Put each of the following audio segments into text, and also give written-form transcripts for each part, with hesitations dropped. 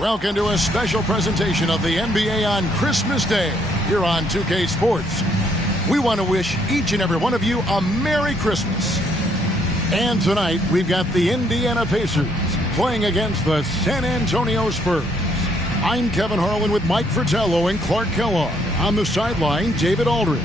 Welcome to a special presentation of the NBA on Christmas Day here on 2K Sports. We want to wish each and every one of you a Merry Christmas. And tonight, we've got the Indiana Pacers playing against the San Antonio Spurs. I'm Kevin Harlan with Mike Fratello and Clark Kellogg. On the sideline, David Aldridge.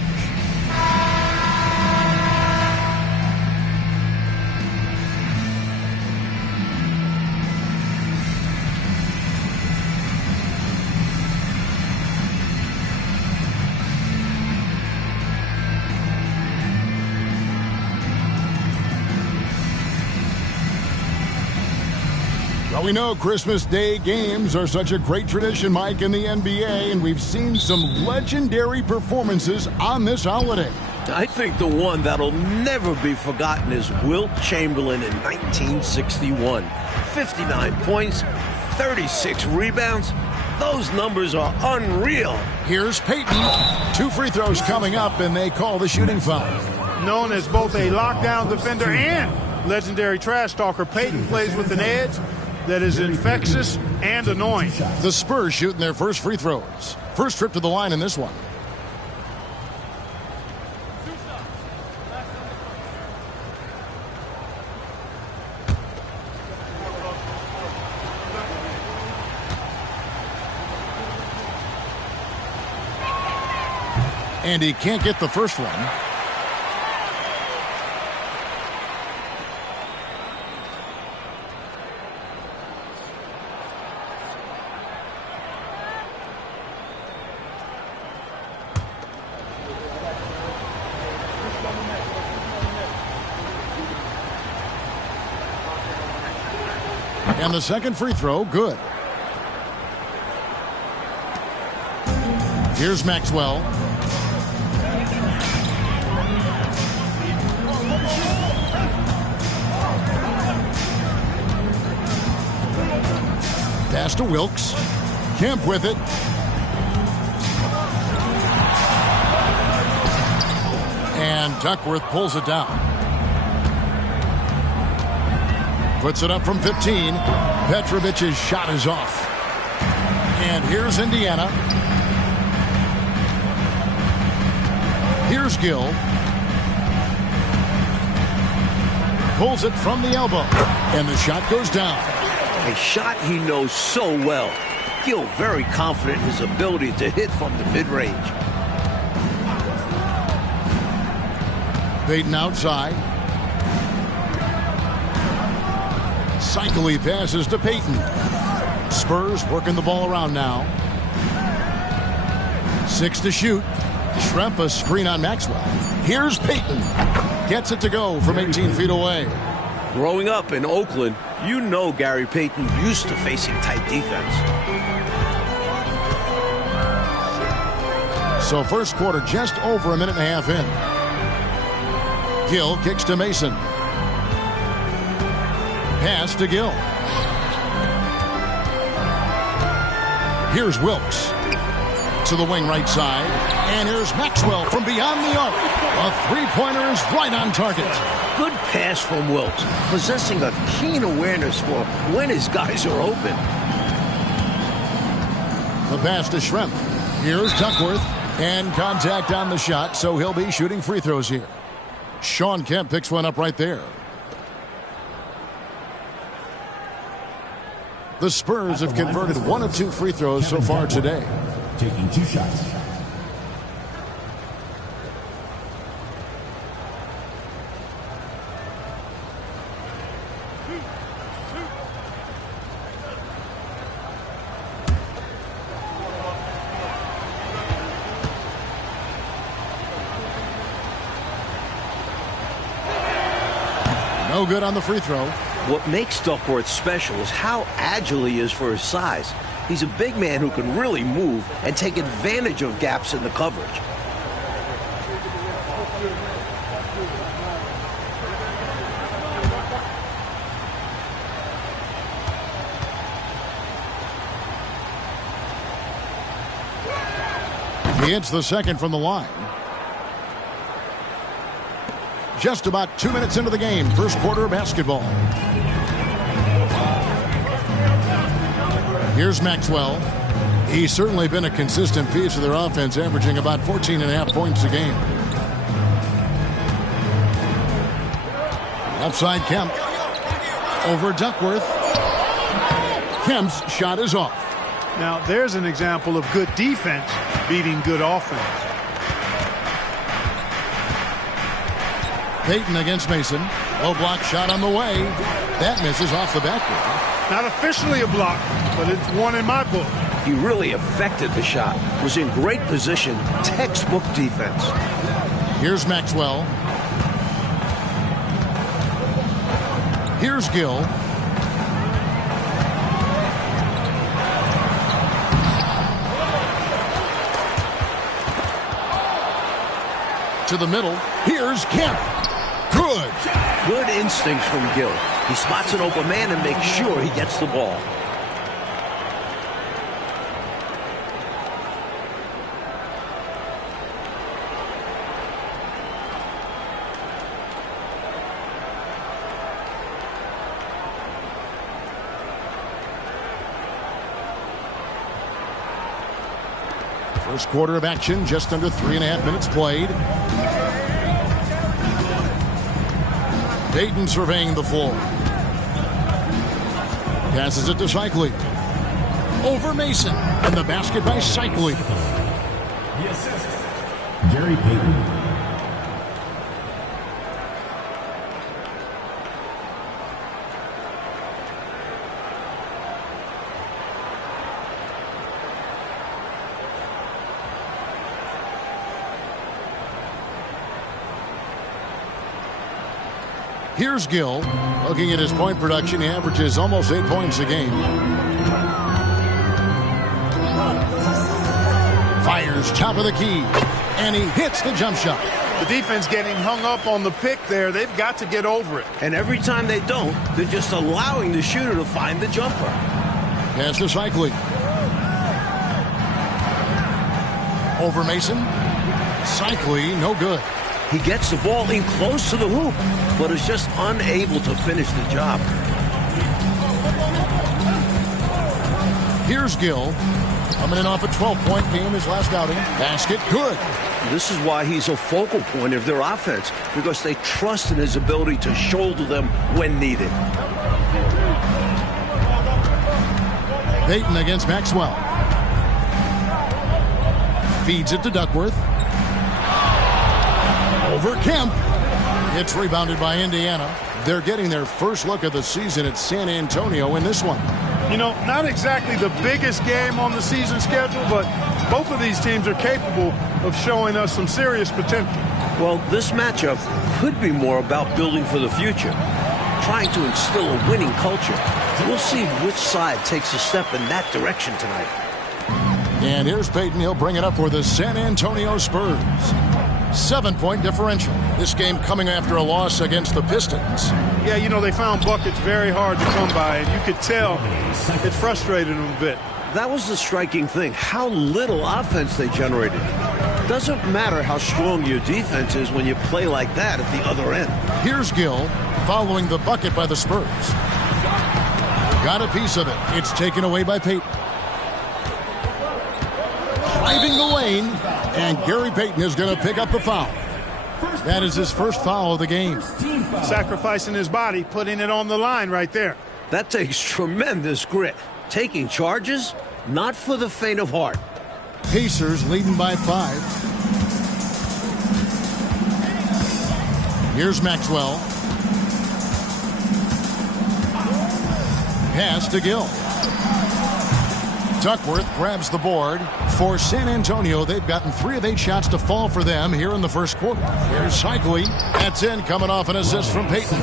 Well, we know Christmas Day games are such a great tradition, Mike, in the NBA, and we've seen some legendary performances on this holiday. I think the one that'll never be forgotten is Wilt Chamberlain in 1961. 59 points, 36 rebounds. Those numbers are unreal. Here's Payton. 2 free throws coming up, and they call the shooting foul. Known as both a lockdown defender and legendary trash talker, Payton plays with an edge that is infectious and annoying. The Spurs shooting their first free throws. First trip to the line in this one. And he can't get the first one. And the second free throw, good. Here's Maxwell. Pass to Wilkes. Kemp with it. And Duckworth pulls it down. Puts it up from 15. Petrovic's shot is off. And here's Indiana. Here's Gill. Pulls it from the elbow. And the shot goes down. A shot he knows so well. Gill very confident in his ability to hit from the mid-range. Payton outside. Cycling passes to Payton. Spurs working the ball around now. 6 to shoot. Schrempf a screen on Maxwell. Here's Payton. Gets it to go from 18 feet away. Growing up in Oakland, you know Gary Payton used to facing tight defense. So first quarter just over a minute and a half in. Gill kicks to Mason. Pass to Gill. Here's Wilkes to the wing right side. And here's Maxwell from beyond the arc. A three-pointer is right on target. Good pass from Wilkes, possessing a keen awareness for when his guys are open. The pass to Schrempf. Here's Duckworth. And contact on the shot, so he'll be shooting free throws here. Shawn Kemp picks one up right there. The Spurs have converted 1 of 2 free throws so far today. Taking 2 shots. No good on the free throw. What makes Duckworth special is how agile he is for his size. He's a big man who can really move and take advantage of gaps in the coverage. He hits the second from the line. Just about 2 minutes into the game, first quarter of basketball. Here's Maxwell. He's certainly been a consistent piece of their offense, averaging about 14.5 points a game. Outside Kemp. Over Duckworth. Kemp's shot is off. Now, there's an example of good defense beating good offense. Payton against Mason. Low block shot on the way. That misses off the backboard. Not officially a block, but it's one in my book. He really affected the shot. Was in great position. Textbook defense. Here's Maxwell. Here's Gill. To the middle. Here's Kemp. Good. Good instincts from Gill. He spots an open man and makes sure he gets the ball. First quarter of action, just under 3.5 minutes played. Payton surveying the floor. Passes it to Cycli. Over Mason. And the basket by Cycli. The assist, Gary Payton. Here's Gill. Looking at his point production, he averages almost 8 points a game. Fires top of the key. And he hits the jump shot. The defense getting hung up on the pick there. They've got to get over it. And every time they don't, they're just allowing the shooter to find the jumper. Pass to Cycli. Over Mason. Cycli, no good. He gets the ball in close to the hoop, but is just unable to finish the job. Here's Gill. Coming in off a 12-point game his last outing. Basket, good. This is why he's a focal point of their offense, because they trust in his ability to shoulder them when needed. Payton against Maxwell. Feeds it to Duckworth. Over Kemp. It's rebounded by Indiana. They're getting their first look of the season at San Antonio in this one. You know, not exactly the biggest game on the season schedule, but both of these teams are capable of showing us some serious potential. Well, this matchup could be more about building for the future, trying to instill a winning culture. We'll see which side takes a step in that direction tonight. And here's Payton. He'll bring it up for the San Antonio Spurs. 7-point differential. This game coming after a loss against the Pistons. Yeah, you know, they found buckets very hard to come by, and you could tell it frustrated them a bit. That was the striking thing, how little offense they generated. Doesn't matter how strong your defense is when you play like that at the other end. Here's Gill following the bucket by the Spurs. Got a piece of it. It's taken away by Payton. Driving the lane, and Gary Payton is going to pick up the foul. That is his first foul of the game. Sacrificing his body, putting it on the line right there. That takes tremendous grit. Taking charges, not for the faint of heart. Pacers leading by 5. Here's Maxwell. Pass to Gill. Duckworth grabs the board. For San Antonio, they've gotten 3 of 8 shots to fall for them here in the first quarter. Here's Cycli. That's in, coming off an assist from Payton.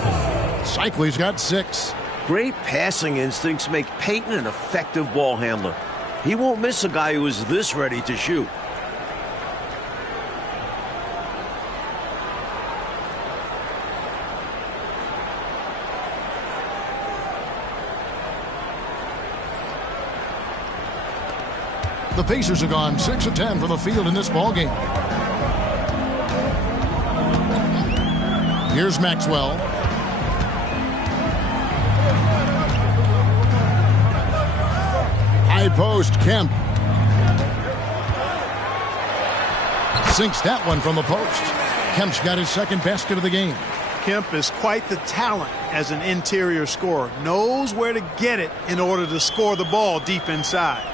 Cycli's got 6. Great passing instincts make Payton an effective ball handler. He won't miss a guy who is this ready to shoot. The Pacers have gone 6 of 10 from the field in this ballgame. Here's Maxwell. High post, Kemp. Sinks that one from the post. Kemp's got his second basket of the game. Kemp is quite the talent as an interior scorer. Knows where to get it in order to score the ball deep inside.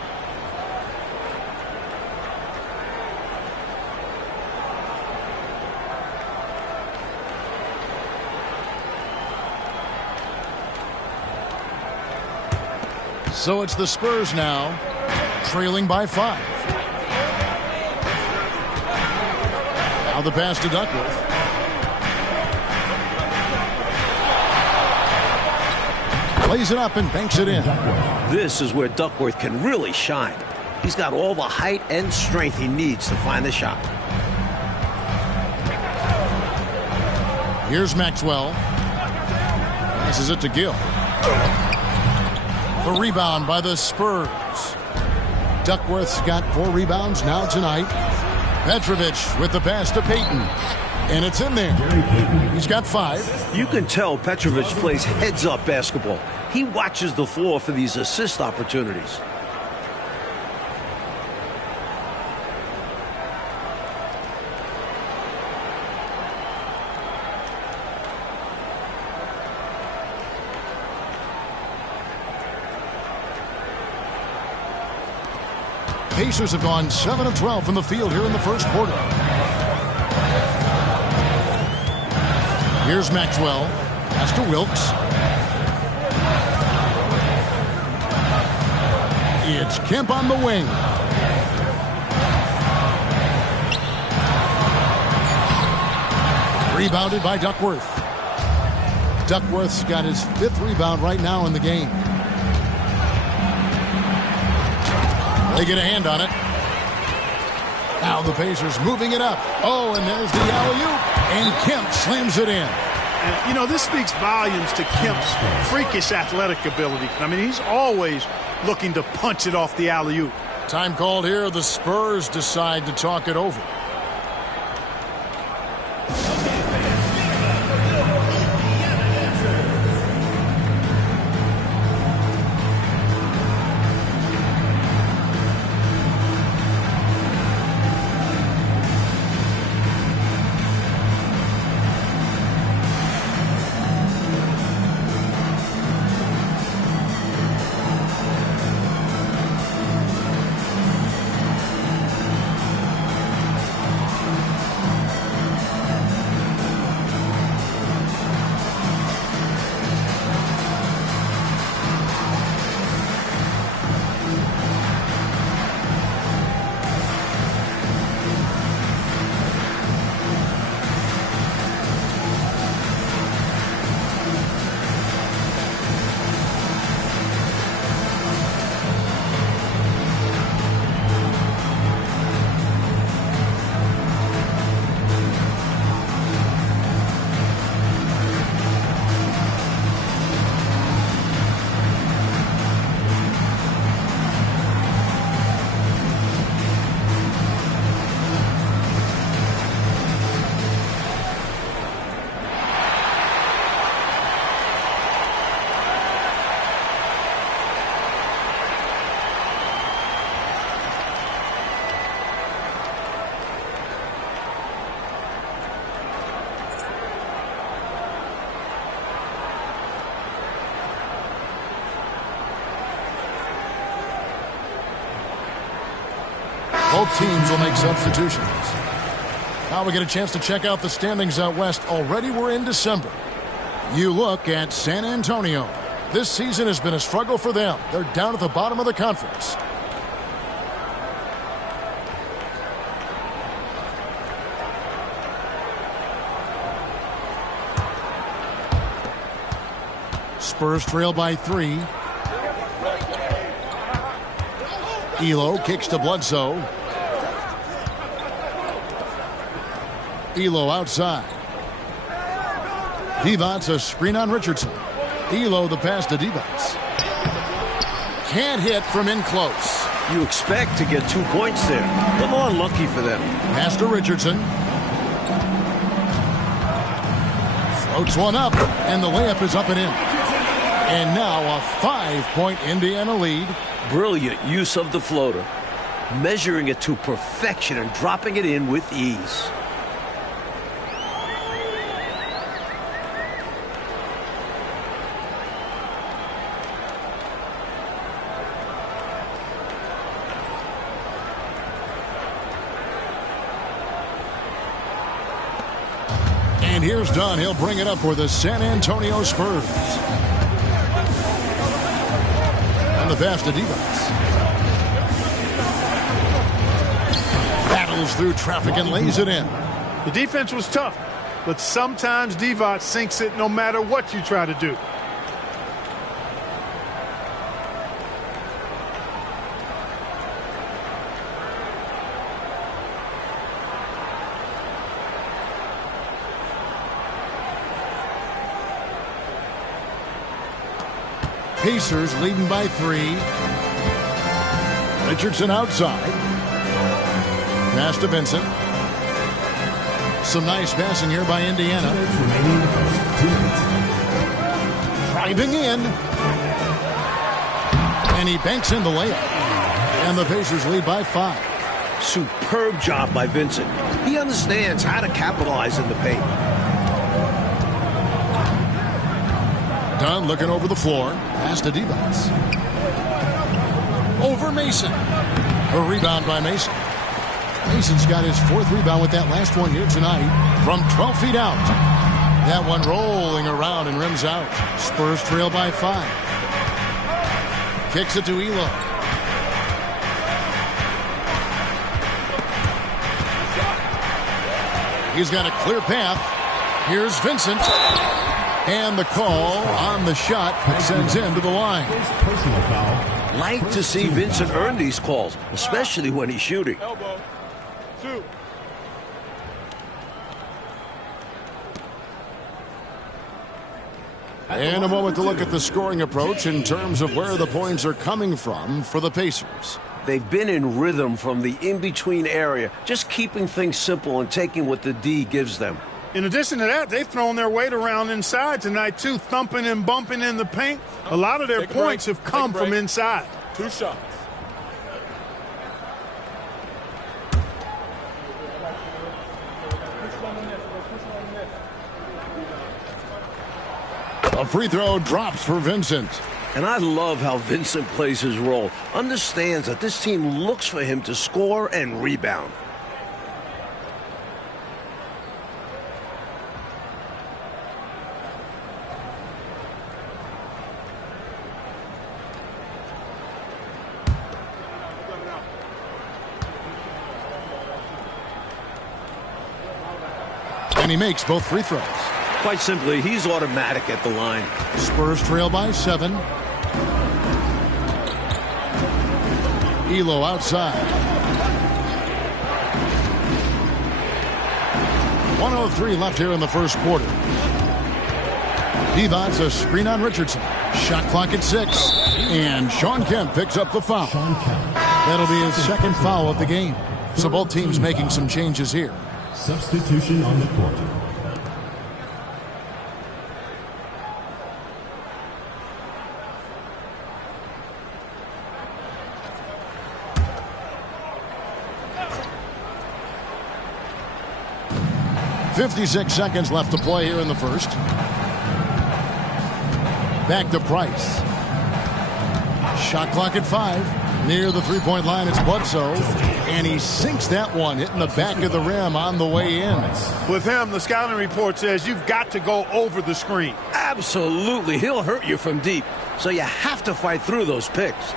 So it's the Spurs now, trailing by 5. Now the pass to Duckworth. Plays it up and banks it in. This is where Duckworth can really shine. He's got all the height and strength he needs to find the shot. Here's Maxwell. Passes it to Gill. The rebound by the Spurs. Duckworth's got 4 rebounds now tonight. Petrovic with the pass to Payton. And it's in there. He's got 5. You can tell Petrovic plays heads-up basketball. He watches the floor for these assist opportunities. Pacers have gone 7 of 12 from the field here in the first quarter. Here's Maxwell. Pass to Wilkes. It's Kemp on the wing. Rebounded by Duckworth. Duckworth's got his 5th rebound right now in the game. They get a hand on it. Now the Pacers moving it up. Oh, and there's the alley-oop. And Kemp slams it in. And, you know, this speaks volumes to Kemp's freakish athletic ability. I mean, he's always looking to punch it off the alley-oop. Time called here. The Spurs decide to talk it over. Both teams will make substitutions. Now we get a chance to check out the standings out west. Already we're in December. You look at San Antonio. This season has been a struggle for them. They're down at the bottom of the conference. Spurs trail by 3. Elo kicks to Bledsoe. Elo outside. Divac a screen on Richardson. Elo the pass to Divac. Can't hit from in close. You expect to get 2 points there. A little unlucky for them. Pass to Richardson. Floats one up, and the layup is up and in. And now a 5-point Indiana lead. Brilliant use of the floater, measuring it to perfection and dropping it in with ease. And here's Dunn. He'll bring it up for the San Antonio Spurs. And the pass to Divac. Battles through traffic and lays it in. The defense was tough, but sometimes Divac sinks it no matter what you try to do. Pacers leading by 3. Richardson outside. Pass to Vincent. Some nice passing here by Indiana. Driving in. And he banks in the layup. And the Pacers lead by 5. Superb job by Vincent. He understands how to capitalize in the paint. Dunn looking over the floor. Pass to Divac. Over Mason. A rebound by Mason. Mason's got his 4th rebound with that last one here tonight from 12 feet out. That one rolling around and rims out. Spurs trail by 5. Kicks it to Elo. He's got a clear path. Here's Vincent. And the call on the shot sends him to the line. Personal foul. Like to see Vincent earn these calls, especially when he's shooting. Elbow. 2. And a moment to look at the scoring approach in terms of where the points are coming from for the Pacers. They've been in rhythm from the in-between area, just keeping things simple and taking what the D gives them. In addition to that, they've thrown their weight around inside tonight, too, thumping and bumping in the paint. A lot of their points have come from inside. 2 shots. A free throw drops for Vincent. And I love how Vincent plays his role. Understands that this team looks for him to score and rebound. And he makes both free throws. Quite simply, he's automatic at the line. Spurs trail by 7. Elo outside. 1:03 left here in the first quarter. Divac, a screen on Richardson. Shot clock at 6. And Sean Kemp picks up the foul. That'll be his 2nd foul of the game. So both teams making some changes here. Substitution on the court. .56 seconds left to play here in the first. Back to Price. Shot clock at 5. Near the three-point line, it's Bledsoe. And he sinks that one, hitting the back of the rim on the way in. With him, the scouting report says you've got to go over the screen. Absolutely. He'll hurt you from deep. So you have to fight through those picks.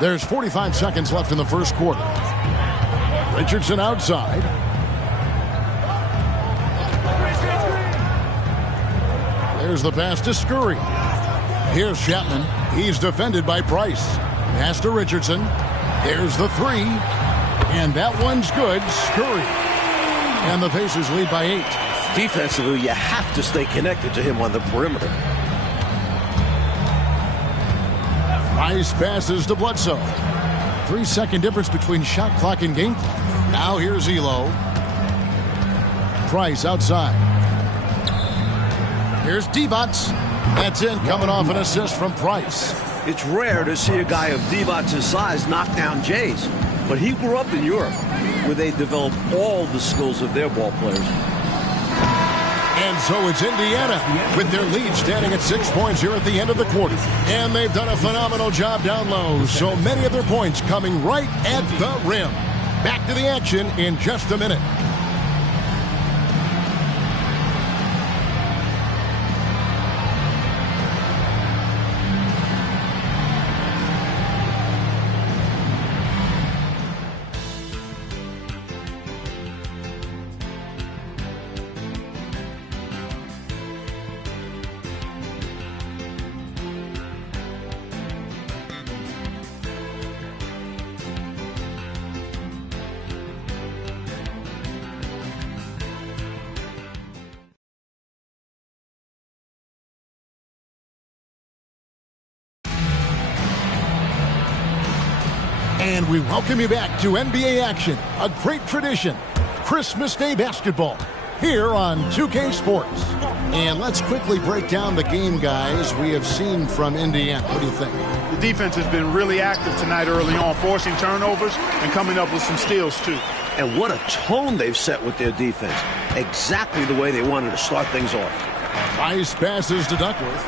There's 45 seconds left in the first quarter. Richardson outside. There's the pass to Scurry. Here's Chapman. He's defended by Price. Pass to Richardson. There's the 3. And that one's good. Scurry. And the Pacers lead by 8. Defensively, you have to stay connected to him on the perimeter. Price passes to Bledsoe. 3-second difference between shot clock and game clock. Now here's Elo. Price outside. Here's Divac. That's in, coming off an assist from Price. It's rare to see a guy of Divac's size knock down Jays, but he grew up in Europe, where they develop all the skills of their ball players. And so it's Indiana with their lead standing at 6 points here at the end of the quarter. And they've done a phenomenal job down low. So many of their points coming right at the rim. Back to the action in just a minute. And we welcome you back to NBA action, a great tradition, Christmas Day basketball, here on 2K Sports. And let's quickly break down the game, guys, we have seen from Indiana. What do you think? The defense has been really active tonight early on, forcing turnovers and coming up with some steals, too. And what a tone they've set with their defense. Exactly the way they wanted to start things off. Price passes to Duckworth.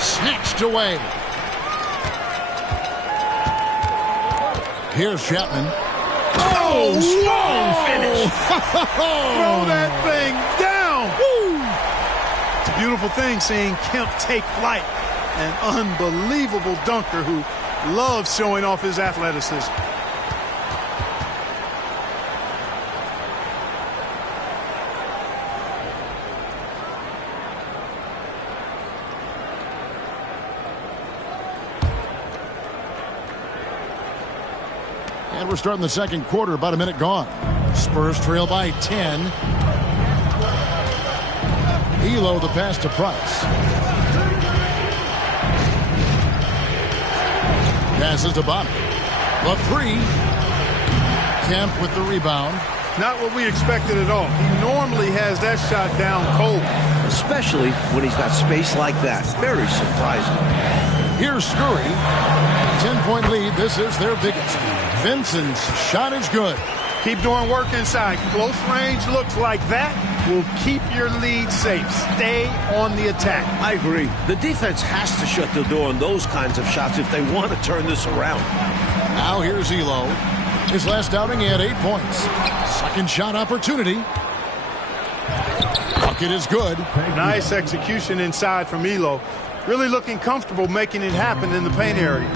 Snatched away. Here's Chapman. Oh, strong finish. Throw that thing down. Woo. It's a beautiful thing seeing Kemp take flight. An unbelievable dunker who loves showing off his athleticism. And we're starting the second quarter, about a minute gone. Spurs trail by 10. Elo the pass to Price. Passes to Bonner. The three. Kemp with the rebound. Not what we expected at all. He normally has that shot down cold. Especially when he's got space like that. Very surprising. Here's Scurry. 10-point lead. This is their biggest. Vincent's shot is good. Keep doing work inside. Close range looks like that will keep your lead safe. Stay on the attack. I agree. The defense has to shut the door on those kinds of shots if they want to turn this around. Now here's Elo. His last outing, he had 8 points. Second shot opportunity. Bucket is good. Nice execution inside from Elo. Really looking comfortable making it happen in the paint area.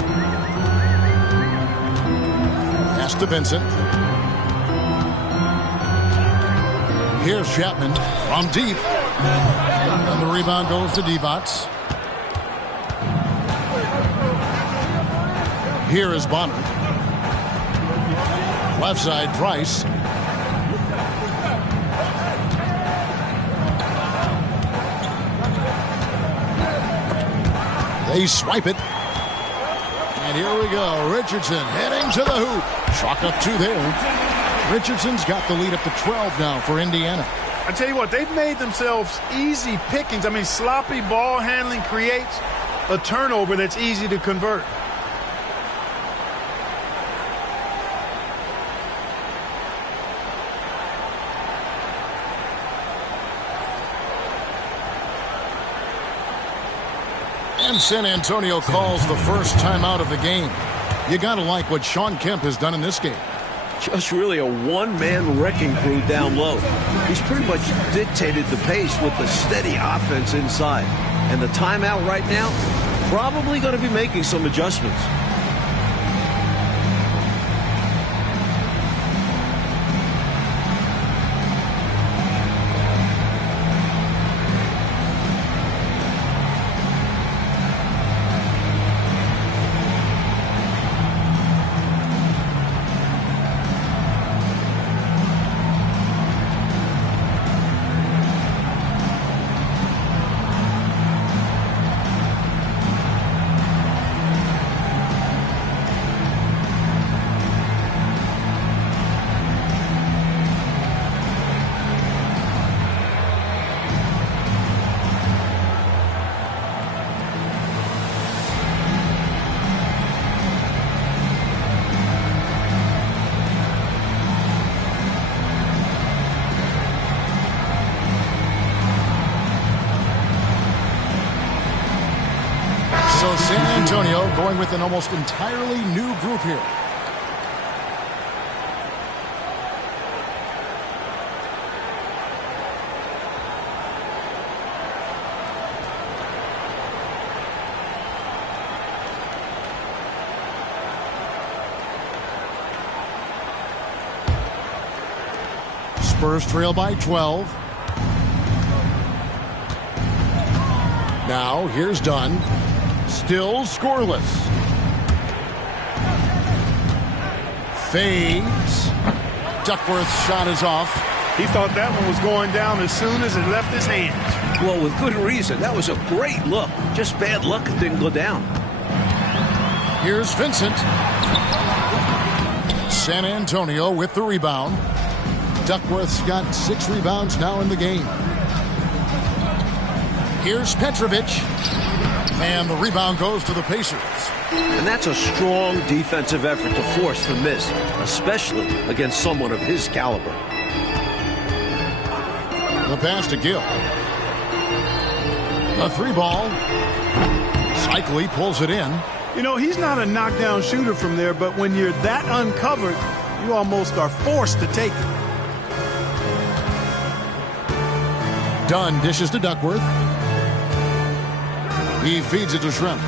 Pass to Vincent. Here's Chapman from deep. And the rebound goes to Divac. Here is Bonner. Left side, Price. They swipe it. And here we go. Richardson heading to the hoop. Chalk up 2 there. Richardson's got the lead up to 12 now for Indiana. I tell you what, they've made themselves easy pickings. I mean, sloppy ball handling creates a turnover that's easy to convert. And San Antonio calls the first timeout of the game. You got to like what Sean Kemp has done in this game. Just really a one-man wrecking crew down low. He's pretty much dictated the pace with the steady offense inside. And the timeout right now, probably going to be making some adjustments. Antonio going with an almost entirely new group here. Spurs trail by 12. Now here's Dunn. Still scoreless. Fades. Duckworth's shot is off. He thought that one was going down as soon as it left his hands. Well, with good reason. That was a great look. Just bad luck it didn't go down. Here's Vincent. San Antonio with the rebound. Duckworth's got 6 rebounds now in the game. Here's Petrovic. And the rebound goes to the Pacers. And that's a strong defensive effort to force the miss, especially against someone of his caliber. The pass to Gill. A 3-ball. Cycli pulls it in. You know, he's not a knockdown shooter from there, but when you're that uncovered, you almost are forced to take it. Dunn dishes to Duckworth. He feeds it to Shrimp.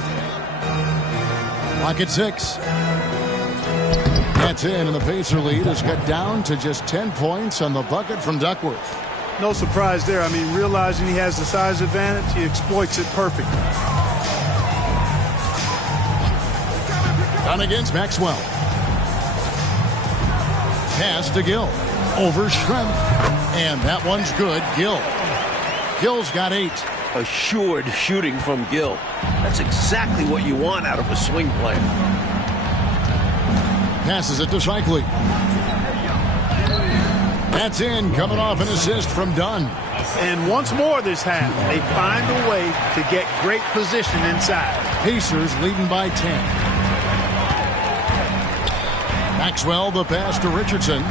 Lock at 6. That's in, and the Pacer lead is cut down to just 10 points on the bucket from Duckworth. No surprise there. I mean, realizing he has the size advantage, he exploits it perfectly. Dunn against Maxwell. Pass to Gill. Over Shrimp. And that one's good. Gill's got 8. Assured shooting from Gill. That's exactly what you want out of a swing player. Passes it to Cycli. That's in, coming off an assist from Dunn. And once more this half, they find a way to get great position inside. Pacers leading by 10. Maxwell, the pass to Richardson.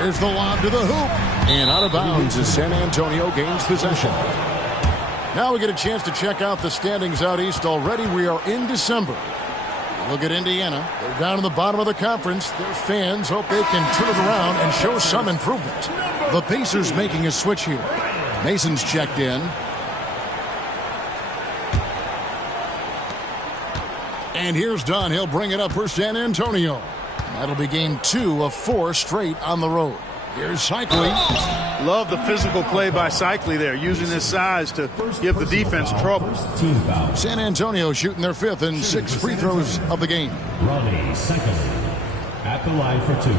There's the lob to the hoop. And out of bounds as San Antonio gains possession. Now we get a chance to check out the standings out east already. We are in December. Look at Indiana. They're down in the bottom of the conference. Their fans hope they can turn it around and show some improvement. The Pacers making a switch here. Mason's checked in. And here's Dunn. He'll bring it up for San Antonio. That'll be game 2 of 4 straight on the road. Here's Cycli. Love the physical play by Cycli there, using his size to give the defense trouble. San Antonio shooting their 5th and 6th free throws of the game. Ronnie Cycli at the line for 2.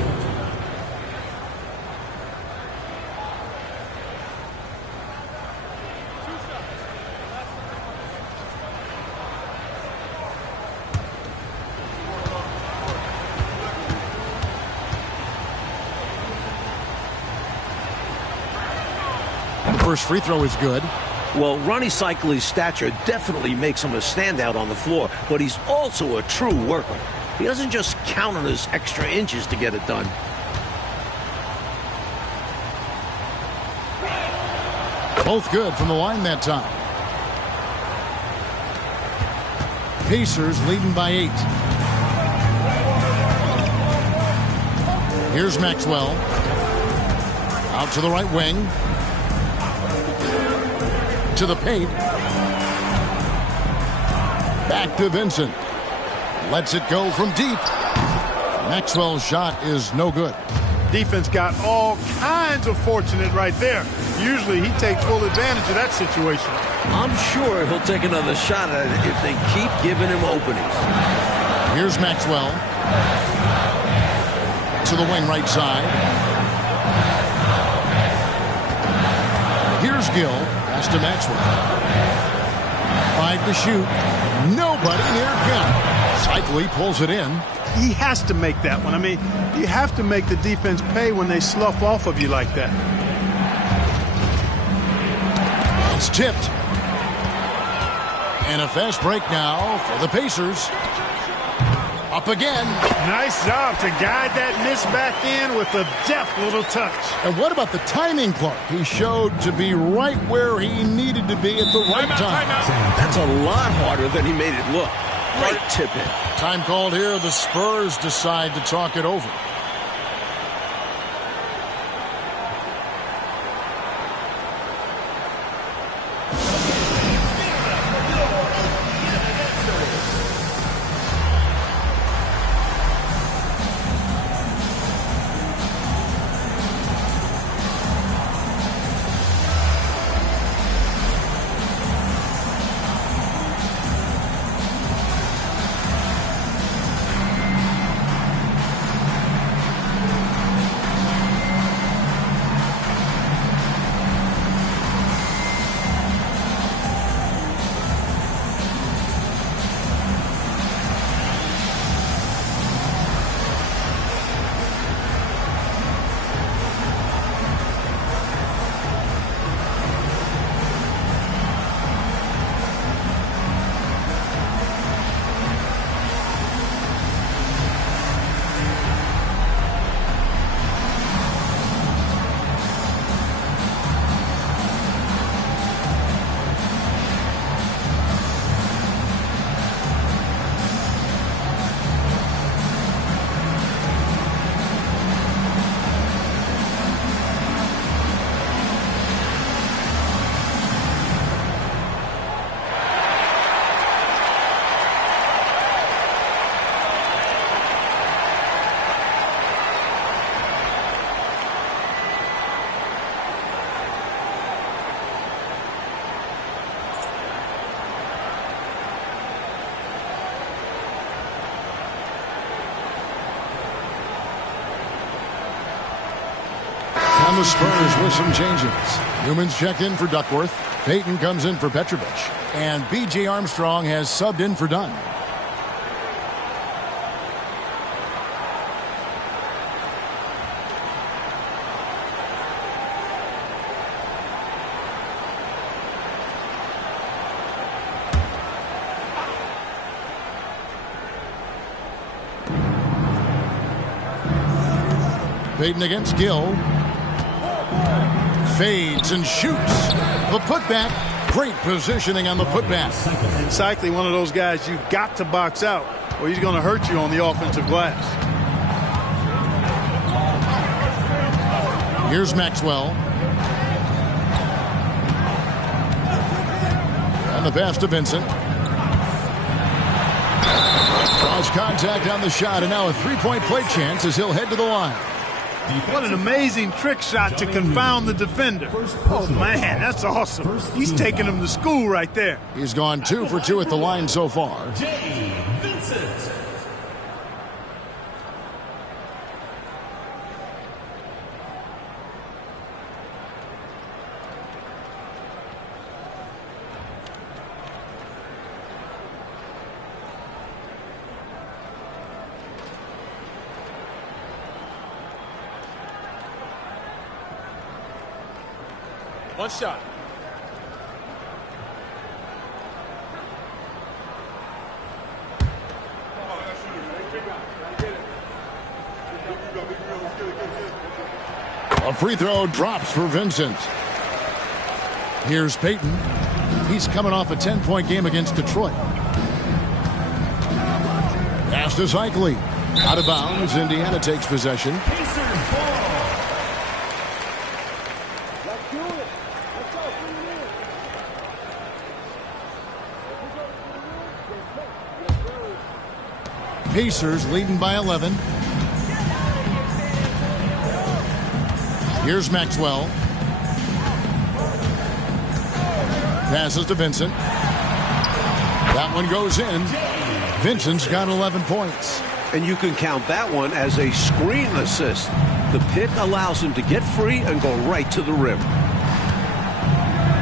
First free throw is good. Well, Ronnie Cycli's stature definitely makes him a standout on the floor, but he's also a true worker. He doesn't just count on his extra inches to get it done. Both good from the line that time. Pacers leading by 8. Here's Maxwell. Out to the right wing. To the paint. Back to Vincent. Lets it go from deep. Maxwell's shot is no good. Defense got all kinds of fortunate right there. Usually he takes full advantage of that situation. I'm sure he'll take another shot at it if they keep giving him openings. Here's Maxwell. To the wing right side. Here's Gill. Pass to Maxwell. 5 to shoot. Nobody near him. Cycli pulls it in. He has to make that one. I mean, you have to make the defense pay when they slough off of you like that. It's tipped. And a fast break now for the Pacers. Up again. Nice job to guide that miss back in with a deft little touch. And what about the timing, Clark? He showed to be right where he needed to be at the right time. That's a lot harder than he made it look. Great tip in. Time called here. The Spurs decide to talk it over. And the Spurs with some changes. Newman's checked in for Duckworth. Payton comes in for Petrovic. And B.J. Armstrong has subbed in for Dunn. Payton against Gill. Fades and shoots. The putback. Great positioning on the putback. And Cycling, one of those guys you've got to box out or he's going to hurt you on the offensive glass. Here's Maxwell. And the pass to Vincent. Draws contact on the shot, and now a three-point play chance as he'll head to the line. What an amazing trick shot to confound the defender. Oh, man, that's awesome. He's taking him to school right there. He's gone 2 for 2 at the line so far. Vincent. One shot. A free throw drops for Vincent. Here's Payton. He's coming off a 10-point game against Detroit. Pass to Cycling. Out of bounds. Indiana takes possession. Pacers leading by 11. Here's Maxwell. Passes to Vincent. That one goes in. Vincent's got 11 points. And you can count that one as a screen assist. The pick allows him to get free and go right to the rim.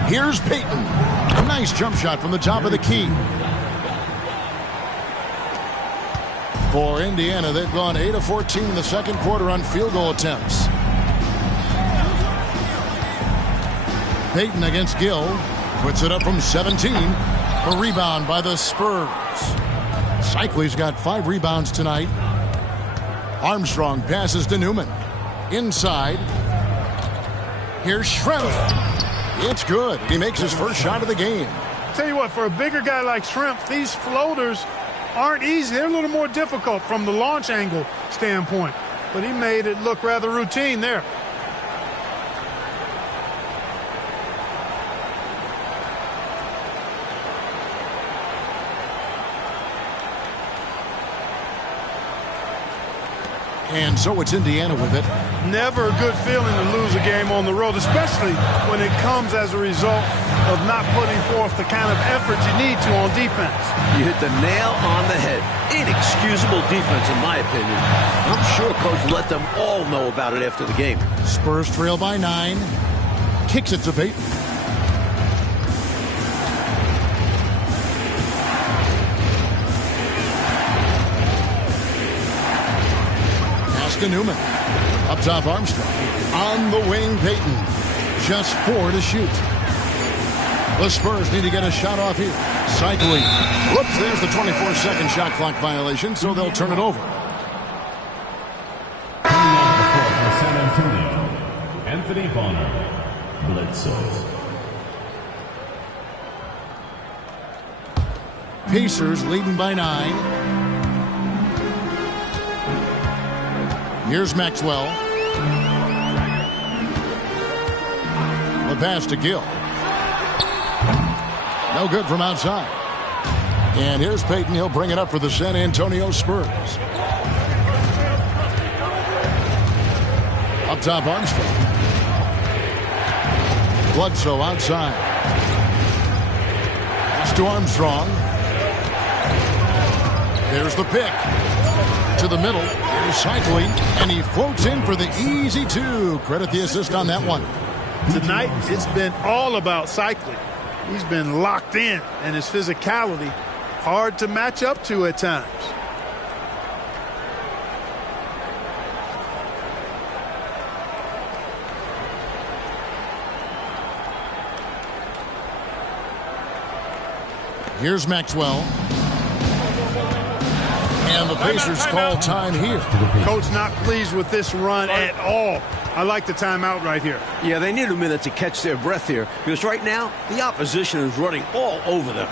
Here's Payton. A nice jump shot from the top of the key. For Indiana, they've gone 8 of 14 in the second quarter on field goal attempts. Payton against Gill. Puts it up from 17. A rebound by the Spurs. Cycli's got 5 rebounds tonight. Armstrong passes to Newman. Inside. Here's Schrempf. It's good. He makes his first shot of the game. Tell you what, for a bigger guy like Schrempf, these floaters aren't easy. They're a little more difficult from the launch angle standpoint. But he made it look rather routine there. And so it's Indiana with it. Never a good feeling to lose a game on the road, especially when it comes as a result of not putting forth the kind of effort you need to on defense. You hit the nail on the head. Inexcusable defense, in my opinion. I'm sure Coach let them all know about it after the game. Spurs trail by 9. Kicks it to Payton. To Newman. Up top, Armstrong. On the wing, Payton. Just 4 to shoot. The Spurs need to get a shot off here. Cycling. Whoops, there's the 24-second shot clock violation, so they'll turn it over. Coming on the court for San Antonio, Anthony Bonner, Bledsoe. Pacers leading by 9. Here's Maxwell. The pass to Gill. No good from outside. And here's Payton. He'll bring it up for the San Antonio Spurs. Up top, Armstrong. Bledsoe outside. Pass to Armstrong. There's the pick. To the middle. Here's Cycling. And he floats in for the easy 2. Credit the assist on that one. Tonight, it's been all about Cycling. He's been locked in, and his physicality hard to match up to at times. Here's Maxwell. And the Pacers call time here. Coach not pleased with this run at all. I like the timeout right here. Yeah, they need a minute to catch their breath here because right now the opposition is running all over them.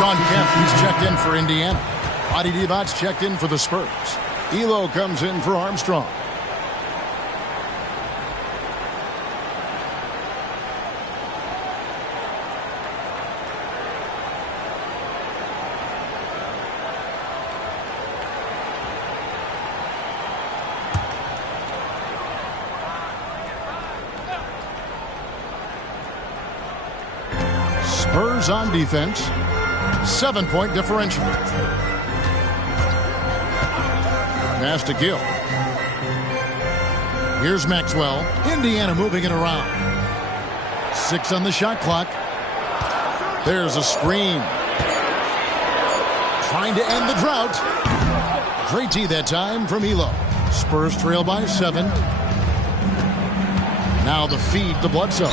Sean Kemp, he's checked in for Indiana. Adi Divac's checked in for the Spurs. Elo comes in for Armstrong. Spurs on defense. 7-point differential. Pass to Gill. Here's Maxwell. Indiana moving it around. 6 on the shot clock. There's a screen. Trying to end the drought. Great tee that time from Elo. Spurs trail by 7. Now the feed to Bledsoe.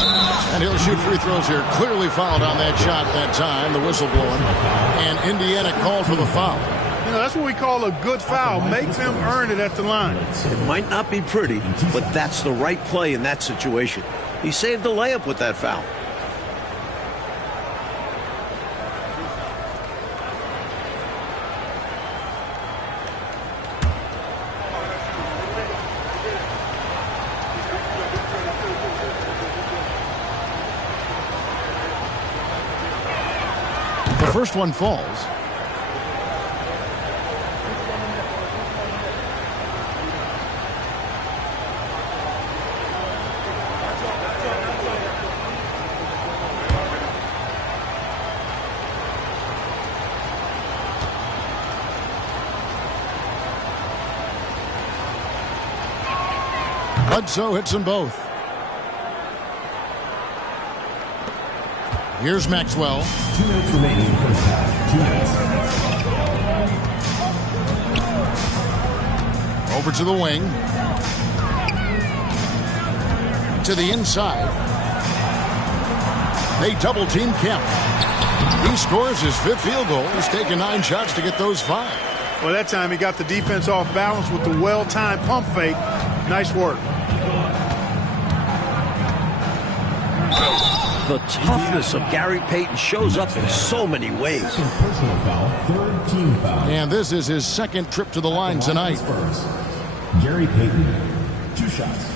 And he'll shoot free throws here. Clearly fouled on that shot that time. The whistle blowing. And Indiana called for the foul. You know, that's what we call a good foul. Make them earn it at the line. It might not be pretty, but that's the right play in that situation. He saved the layup with that foul. The first one falls. Bledsoe hits them both. Here's Maxwell. 2 minutes remaining first half. 2 minutes. Over to the wing. To the inside. They double team Kemp. He scores his 5th field goal. He's taken 9 shots to get those 5. Well, that time he got the defense off balance with the well-timed pump fake. Nice work. The toughness of Gary Payton shows up in so many ways. Personal foul, 3rd team foul. And this is his 2nd trip to the line tonight. Spurs. Gary Payton, 2 shots.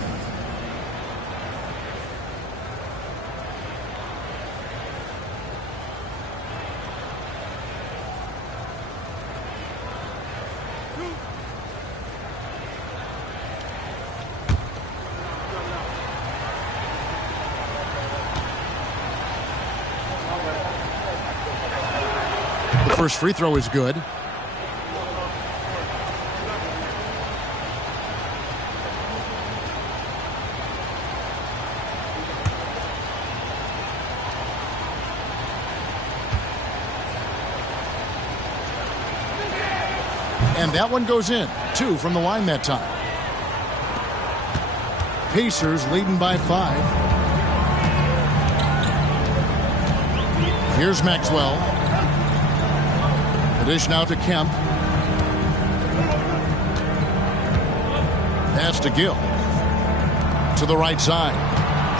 First free throw is good. And that one goes in. 2 from the line that time. Pacers leading by 5. Here's Maxwell. The dish now to Kemp. Pass to Gill. To the right side.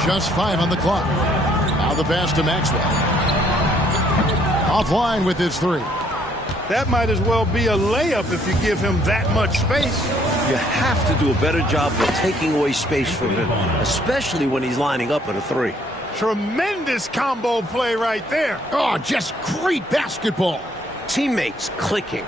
Just 5 on the clock. Now the pass to Maxwell. Offline with his 3. That might as well be a layup if you give him that much space. You have to do a better job of taking away space from him, especially when he's lining up at a 3. Tremendous combo play right there. Oh, just great basketball. Teammates clicking.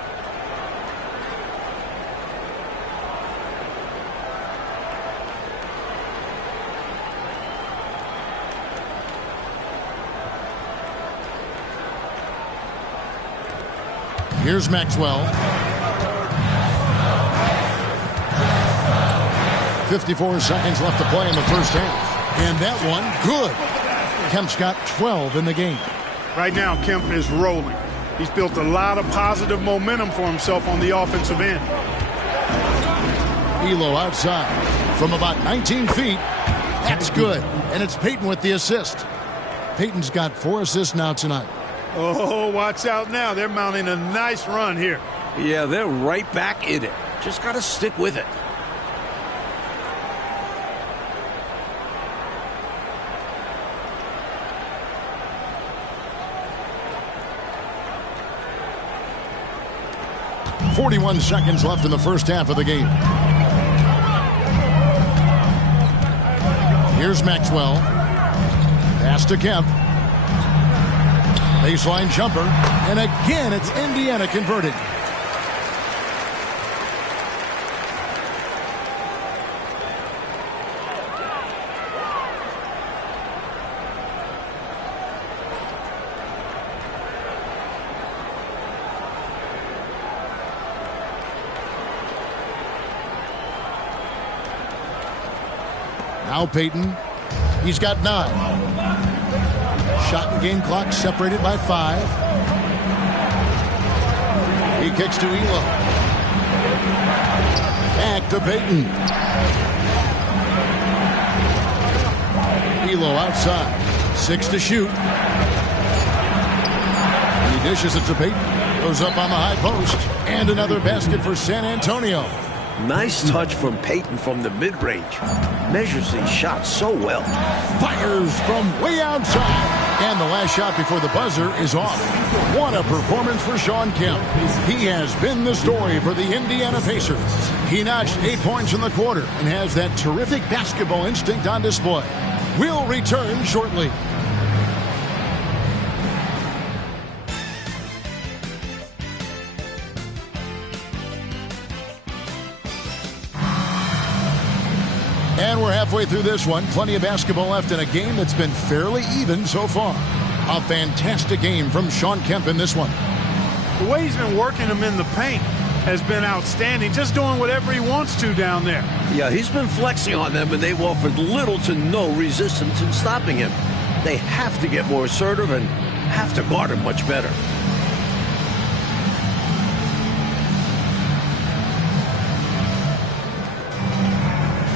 Here's Maxwell. 54 seconds left to play in the first half. And that one, good. Kemp's got 12 in the game. Right now, Kemp is rolling. He's built a lot of positive momentum for himself on the offensive end. Elo outside from about 19 feet. That's good. And it's Payton with the assist. Payton's got 4 assists now tonight. Oh, watch out now. They're mounting a nice run here. Yeah, they're right back in it. Just got to stick with it. .41 seconds left in the first half of the game. Here's Maxwell. Pass to Kemp. Baseline jumper. And again, it's Indiana converting. Now Payton. He's got 9. Shot and game clock separated by 5. He kicks to Elo. Back to Payton. Elo outside. 6 to shoot. He dishes it to Payton. Goes up on the high post. And another basket for San Antonio. Nice touch from Payton from the mid-range. Measures these shots so well. Fires from way outside. And the last shot before the buzzer is off. What a performance for Shawn Kemp. He has been the story for the Indiana Pacers. He notched 8 points in the quarter and has that terrific basketball instinct on display. We'll return shortly. And we're halfway through this one. Plenty of basketball left in a game that's been fairly even so far. A fantastic game from Shawn Kemp in this one. The way he's been working them in the paint has been outstanding. Just doing whatever he wants to down there. Yeah, he's been flexing on them, and they've offered little to no resistance in stopping him. They have to get more assertive and have to guard him much better.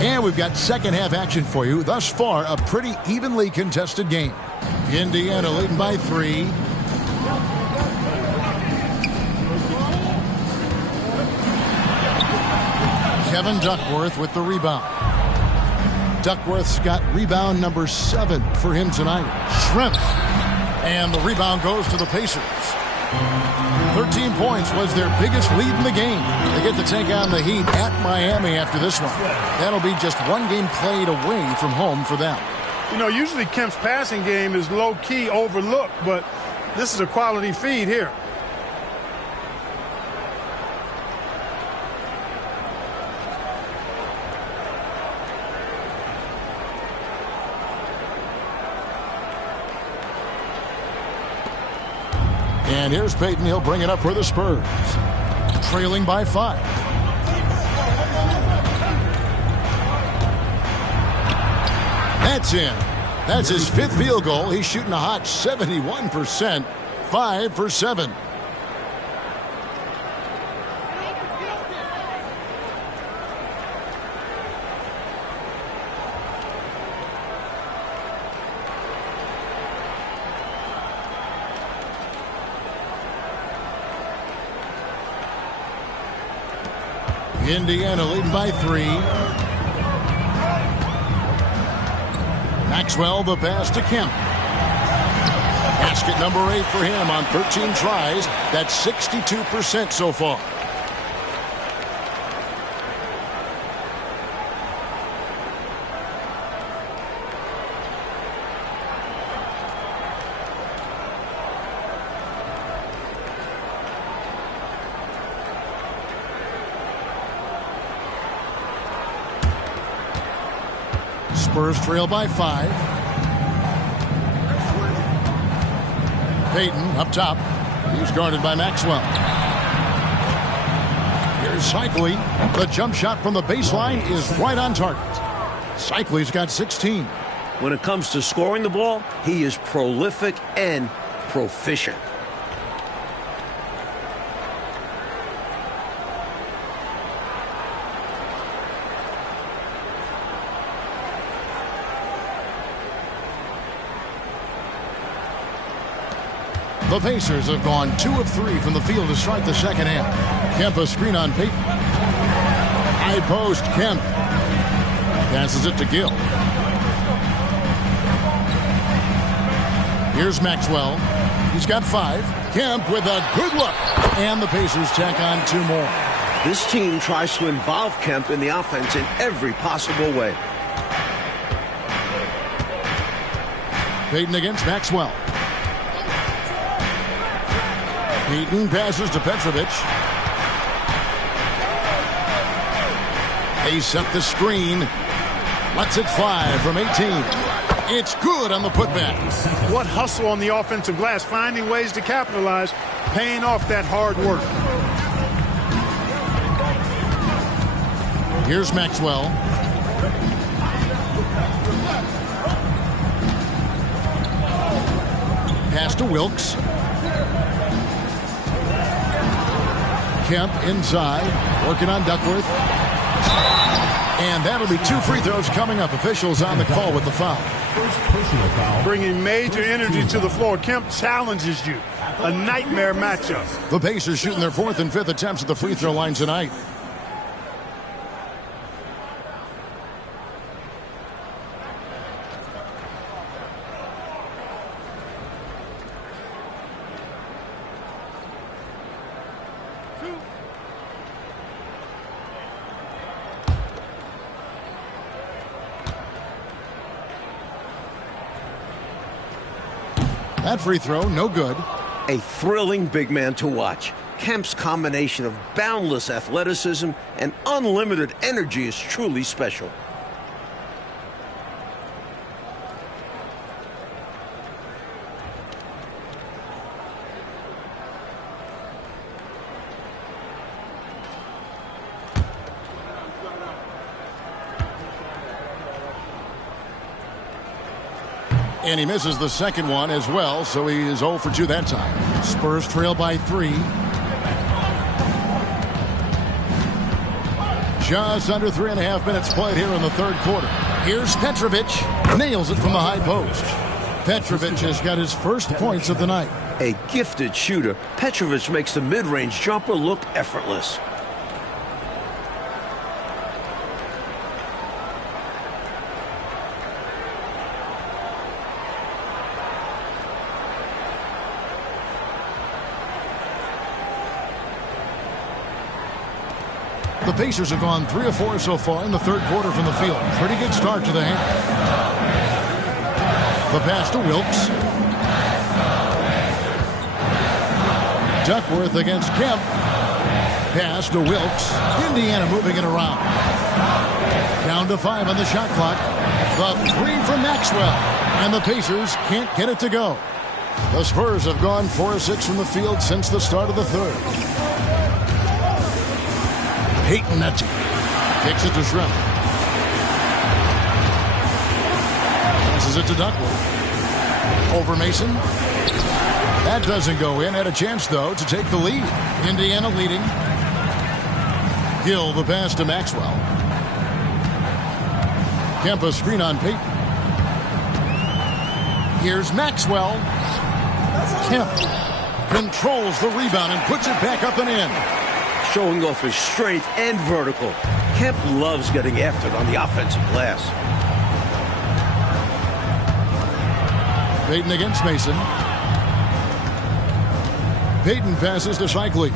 And we've got second half action for you. Thus far, a pretty evenly contested game. Indiana leading by 3. Kevin Duckworth with the rebound. Duckworth's got rebound number 7 for him tonight. Shrimp. And the rebound goes to the Pacers. 13 points was their biggest lead in the game. They get to take on the Heat at Miami after this one. That'll be just one game played away from home for them. You know, usually Kemp's passing game is low-key overlooked, but this is a quality feed here. And here's Payton. He'll bring it up for the Spurs. Trailing by 5. That's in. That's his 5th field goal. He's shooting a hot 71%. 5 for 7. Indiana leading by 3. Maxwell, the pass to Kemp. Basket number 8 for him on 13 tries. That's 62% so far. Spurs trail by 5. Payton up top. He's guarded by Maxwell. Here's Cycli. The jump shot from the baseline is right on target. Cycli's got 16. When it comes to scoring the ball, he is prolific and proficient. The Pacers have gone 2 of 3 from the field to start the second half. Kemp a screen on Payton. High post, Kemp. Passes it to Gill. Here's Maxwell. He's got 5. Kemp with a good look. And the Pacers tack on 2 more. This team tries to involve Kemp in the offense in every possible way. Payton against Maxwell. Payton passes to Petrovic. They set the screen. Lets it fly from 18. It's good on the putback. What hustle on the offensive glass, finding ways to capitalize, paying off that hard work. Here's Maxwell. Pass to Wilkes. Kemp inside, working on Duckworth. And that'll be 2 free throws coming up. Officials on the call with the foul. First personal foul. Bringing major energy to the floor. Kemp challenges you. A nightmare matchup. The Pacers shooting their 4th and 5th attempts at the free throw line tonight. That free throw, no good. A thrilling big man to watch. Kemp's combination of boundless athleticism and unlimited energy is truly special. And he misses the second one as well, so he is 0 for 2 that time. Spurs trail by 3. Just under 3.5 minutes played here in the third quarter. Here's Petrovic. Nails it from the high post. Petrovic has got his first points of the night. A gifted shooter, Petrovic makes the mid-range jumper look effortless. The Pacers have gone 3 of 4 so far in the third quarter from the field. Pretty good start to the half. The pass to Wilkes. Duckworth against Kemp. Pass to Wilkes. Indiana moving it around. Down to 5 on the shot clock. The 3 from Maxwell. And the Pacers can't get it to go. The Spurs have gone 4 of 6 from the field since the start of the third. Peyton Nutty takes it to Shrimp. Passes it to Duckworth. Over Mason. That doesn't go in. Had a chance, though, to take the lead. Indiana leading. Gill the pass to Maxwell. Kemp a screen on Peyton. Here's Maxwell. Kemp controls the rebound and puts it back up and in. Showing off his strength and vertical. Kemp loves getting after it on the offensive glass. Peyton against Mason. Peyton passes to Shikely.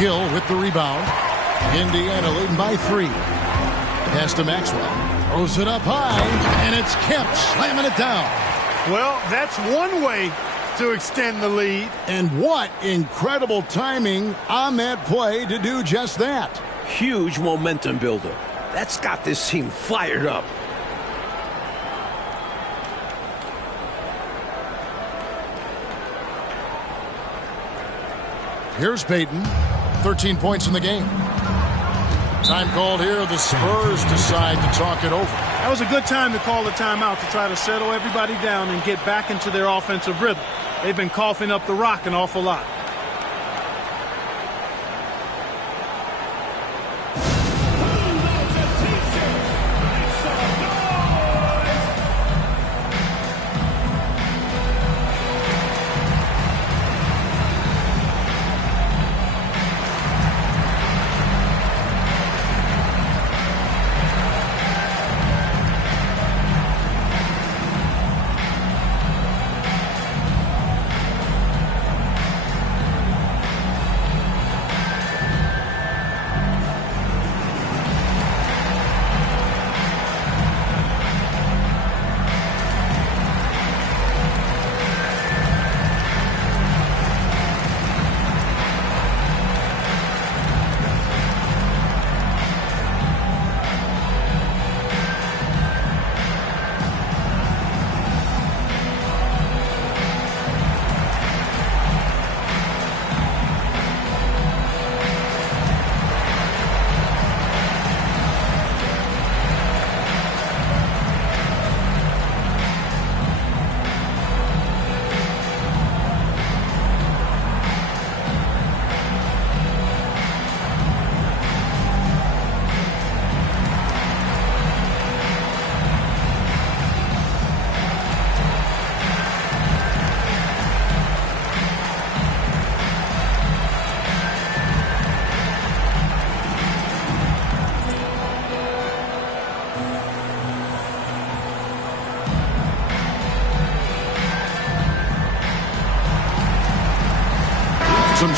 Gill with the rebound. Indiana leading by 3. Pass to Maxwell. Throws it up high, and it's Kemp slamming it down. Well, that's one way to extend the lead. And what incredible timing on that play to do just that. Huge momentum builder. That's got this team fired up. Here's Peyton. 13 points in the game. Time called here. The Spurs decide to talk it over. That was a good time to call the timeout to try to settle everybody down and get back into their offensive rhythm. They've been coughing up the rock an awful lot.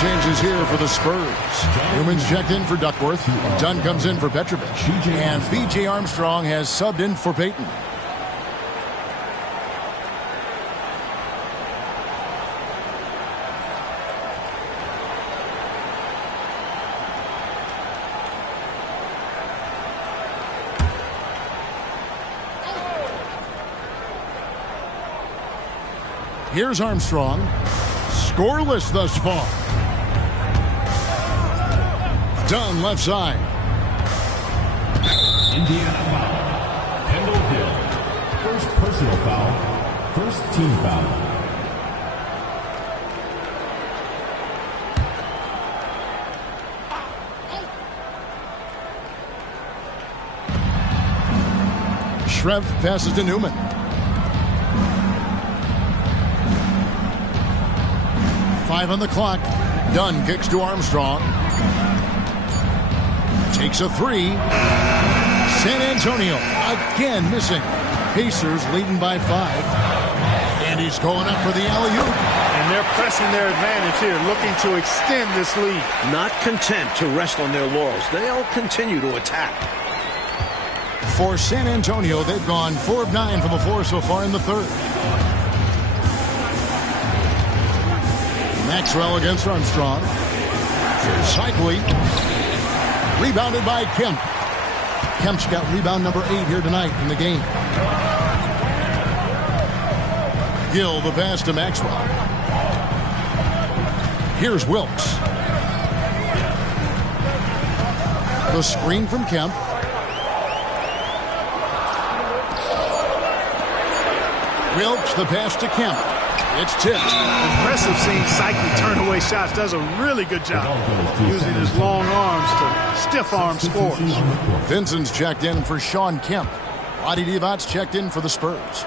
changes here for the Spurs. Newman's checked in for Duckworth. Dunn comes in for Petrovic. And B.J. Armstrong has subbed in for Payton. Here's Armstrong. Scoreless thus far. Dunn left side. Indiana foul. Kendall Hill. First personal foul. First team foul. Schrempf passes to Newman. Five on the clock. Dunn kicks to Armstrong. Takes a three. San Antonio again missing. Pacers leading by 5. And he's going up for the alley-oop. And they're pressing their advantage here, looking to extend this lead. Not content to rest on their laurels. They'll continue to attack. For San Antonio, they've gone 4 of 9 from the floor so far in the third. Maxwell against Armstrong. Here's Cycli. Rebounded by Kemp. Kemp's got rebound number 8 here tonight in the game. Gill the pass to Maxwell. Here's Wilkes. The screen from Kemp. Wilkes the pass to Kemp. It's tipped. Impressive seeing Cycli turn away shots. Does a really good job using his long arms to stiff arm scores. Vincent's checked in for Sean Kemp. Adi Divat's checked in for the Spurs.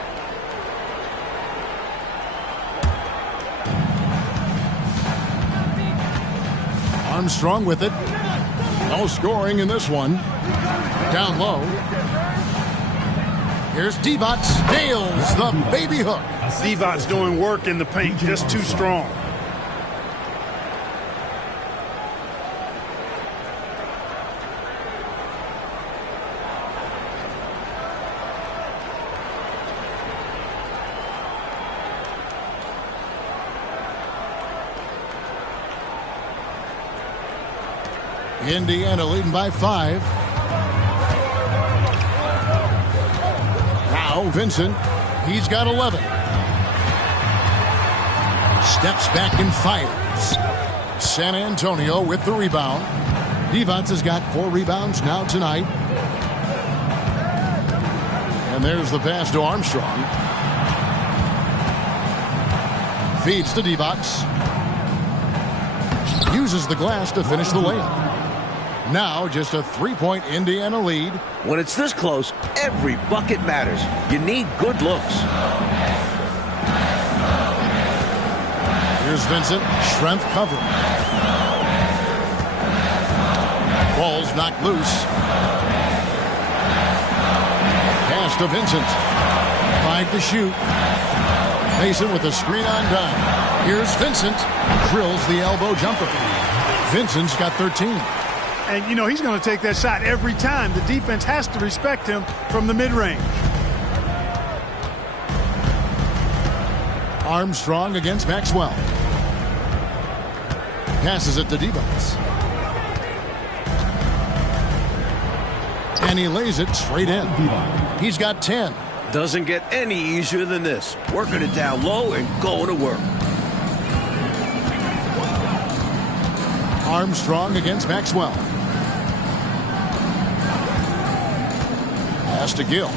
Armstrong with it. No scoring in this one. Down low. Here's Divac. Nails the baby hook. Divac's doing work in the paint, just too strong. Indiana leading by 5. Now Vincent. He's got 11. Steps back and fires. San Antonio with the rebound. Divac has got 4 rebounds now tonight. And there's the pass to Armstrong. Feeds to Divac. Uses the glass to finish the layup. Now just a 3-point Indiana lead. When it's this close, every bucket matters. You need good looks. Here's Vincent. Schrempf covering. Ball's knocked loose. Pass to Vincent. 5 to shoot. Mason with a screen on Dunn. Here's Vincent. Drills the elbow jumper. Vincent's got 13. And, you know, he's going to take that shot every time. The defense has to respect him from the mid-range. Armstrong against Maxwell. Passes it to Divac. And he lays it straight in. He's got 10. Doesn't get any easier than this. Working it down low and going to work. Armstrong against Maxwell. Pass to Gill.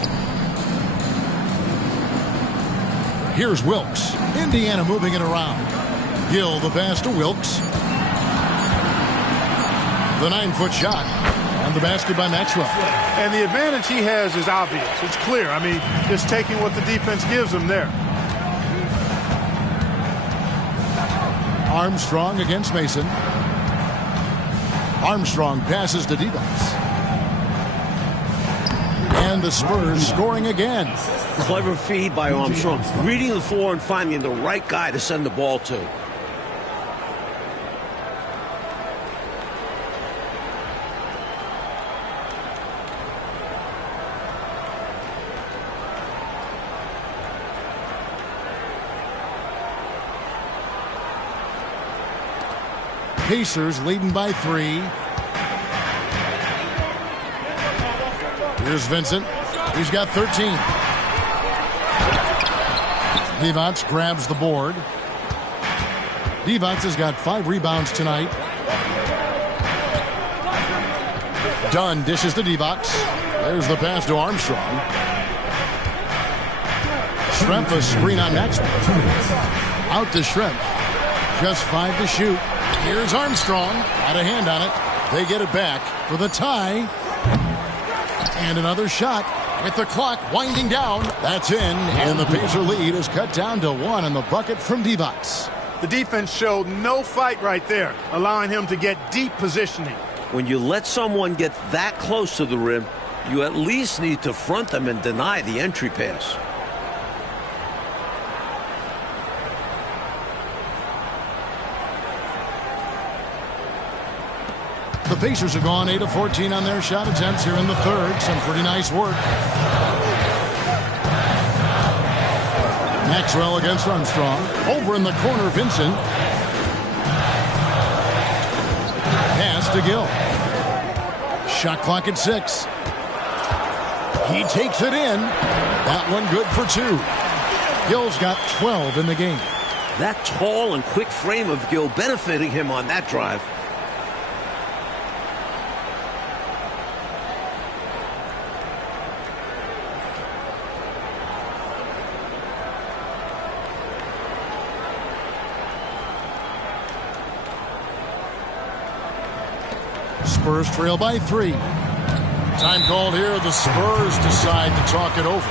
Here's Wilkes. Indiana moving it around. Gill the pass to Wilkes. The 9-foot shot. And the basket by Maxwell. And the advantage he has is obvious. It's clear. I mean, just taking what the defense gives him there. Armstrong against Mason. Armstrong passes to Divac. And the Spurs scoring again. Clever feed by Armstrong. Reading the floor and finding the right guy to send the ball to. Pacers leading by 3. Here's Vincent. He's got 13. Divac grabs the board. Divac has got 5 rebounds tonight. Dunn dishes to Divac. There's the pass to Armstrong. Schrempf a screen on Maxwell. Out to Schrempf. Just 5 to shoot. Here's Armstrong. Had a hand on it. They get it back for the tie. And another shot with the clock winding down. That's in. And the Pacer lead is cut down to 1 on the bucket from Divac. The defense showed no fight right there, allowing him to get deep positioning. When you let someone get that close to the rim, you at least need to front them and deny the entry pass. The Pacers have gone 8 of 14 on their shot attempts here in the third. Some pretty nice work. Maxwell against Armstrong. Over in the corner, Vincent. Pass to Gill. Shot clock at 6. He takes it in. That one good for 2. Gill's got 12 in the game. That tall and quick frame of Gill benefiting him on that drive. Spurs trail by 3. Time called here. The Spurs decide to talk it over.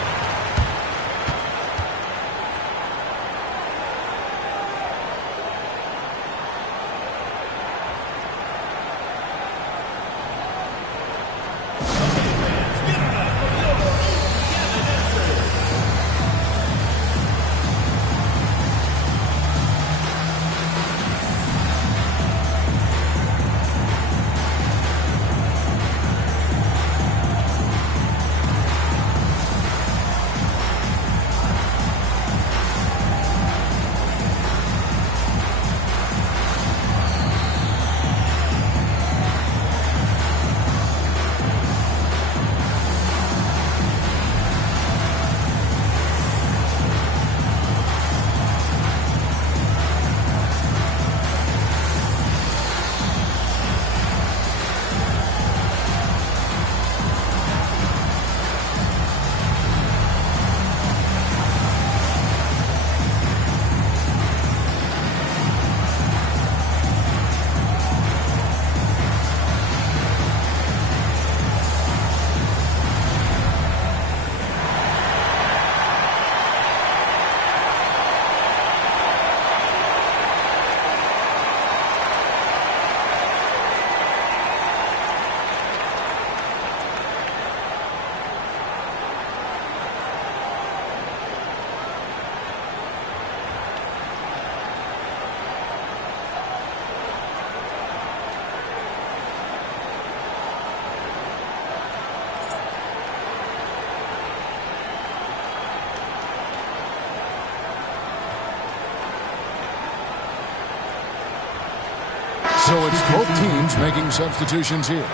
So it's both teams making substitutions here.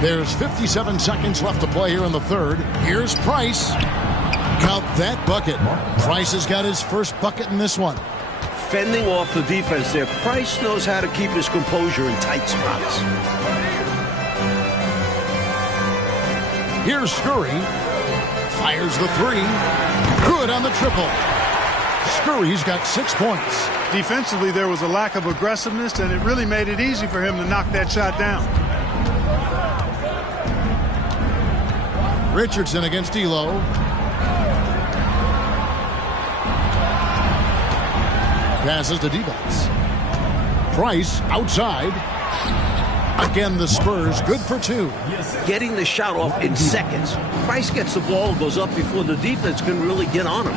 There's 57 seconds left to play here in the third. Here's Price. Count that bucket. Price has got his first bucket in this one. Fending off the defense there. Price knows how to keep his composure in tight spots. Here's Scurry. Fires the 3. Good on the triple. Scurry's got 6 points. Defensively, there was a lack of aggressiveness, and it really made it easy for him to knock that shot down. Richardson against D'Lo. Passes to Divac. Price outside. Again, the Spurs good for 2. Getting the shot off in seconds. Price gets the ball and goes up before the defense can really get on him.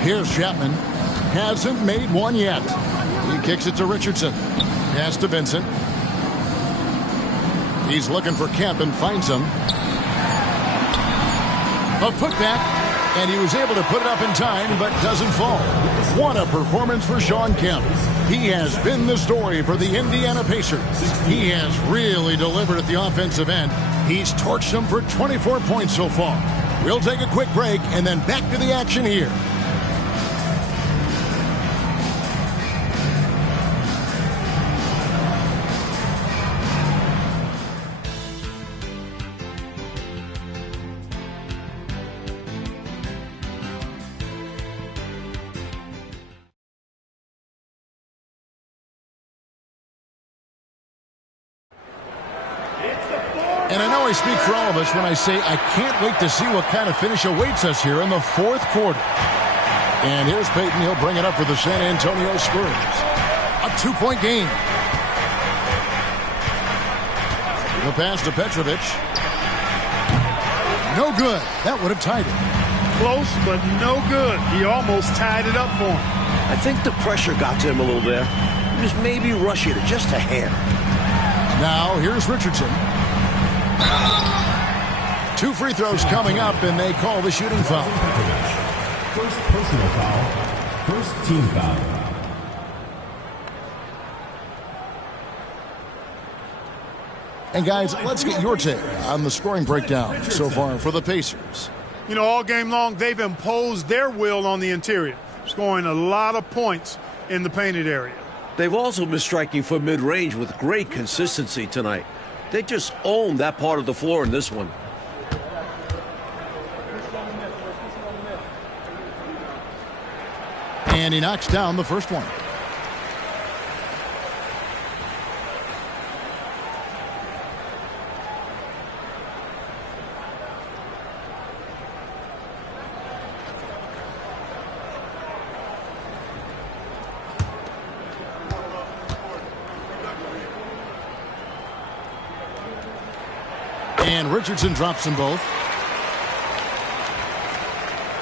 Here's Chapman. Hasn't made one yet. He kicks it to Richardson. Pass to Vincent. He's looking for Kemp and finds him. A putback, and he was able to put it up in time, but doesn't fall. What a performance for Shawn Kemp. He has been the story for the Indiana Pacers. He has really delivered at the offensive end. He's torched them for 24 points so far. We'll take a quick break and then back to the action here. And I know I speak for all of us when I say I can't wait to see what kind of finish awaits us here in the fourth quarter. And here's Payton. He'll bring it up for the San Antonio Spurs. A 2-point game. The pass to Petrovic. No good. That would have tied it. Close, but no good. He almost tied it up for him. I think the pressure got to him a little there. He was maybe rushing it just a hair. Now here's Richardson. 2 free throws coming up, and they call the shooting foul. First personal foul. First team foul. And guys, let's get your take on the scoring breakdown so far for the Pacers. You know, all game long, they've imposed their will on the interior, scoring a lot of points in the painted area. They've also been striking for mid-range with great consistency tonight. They just own that part of the floor in this one. And he knocks down the first one. And Richardson drops them both.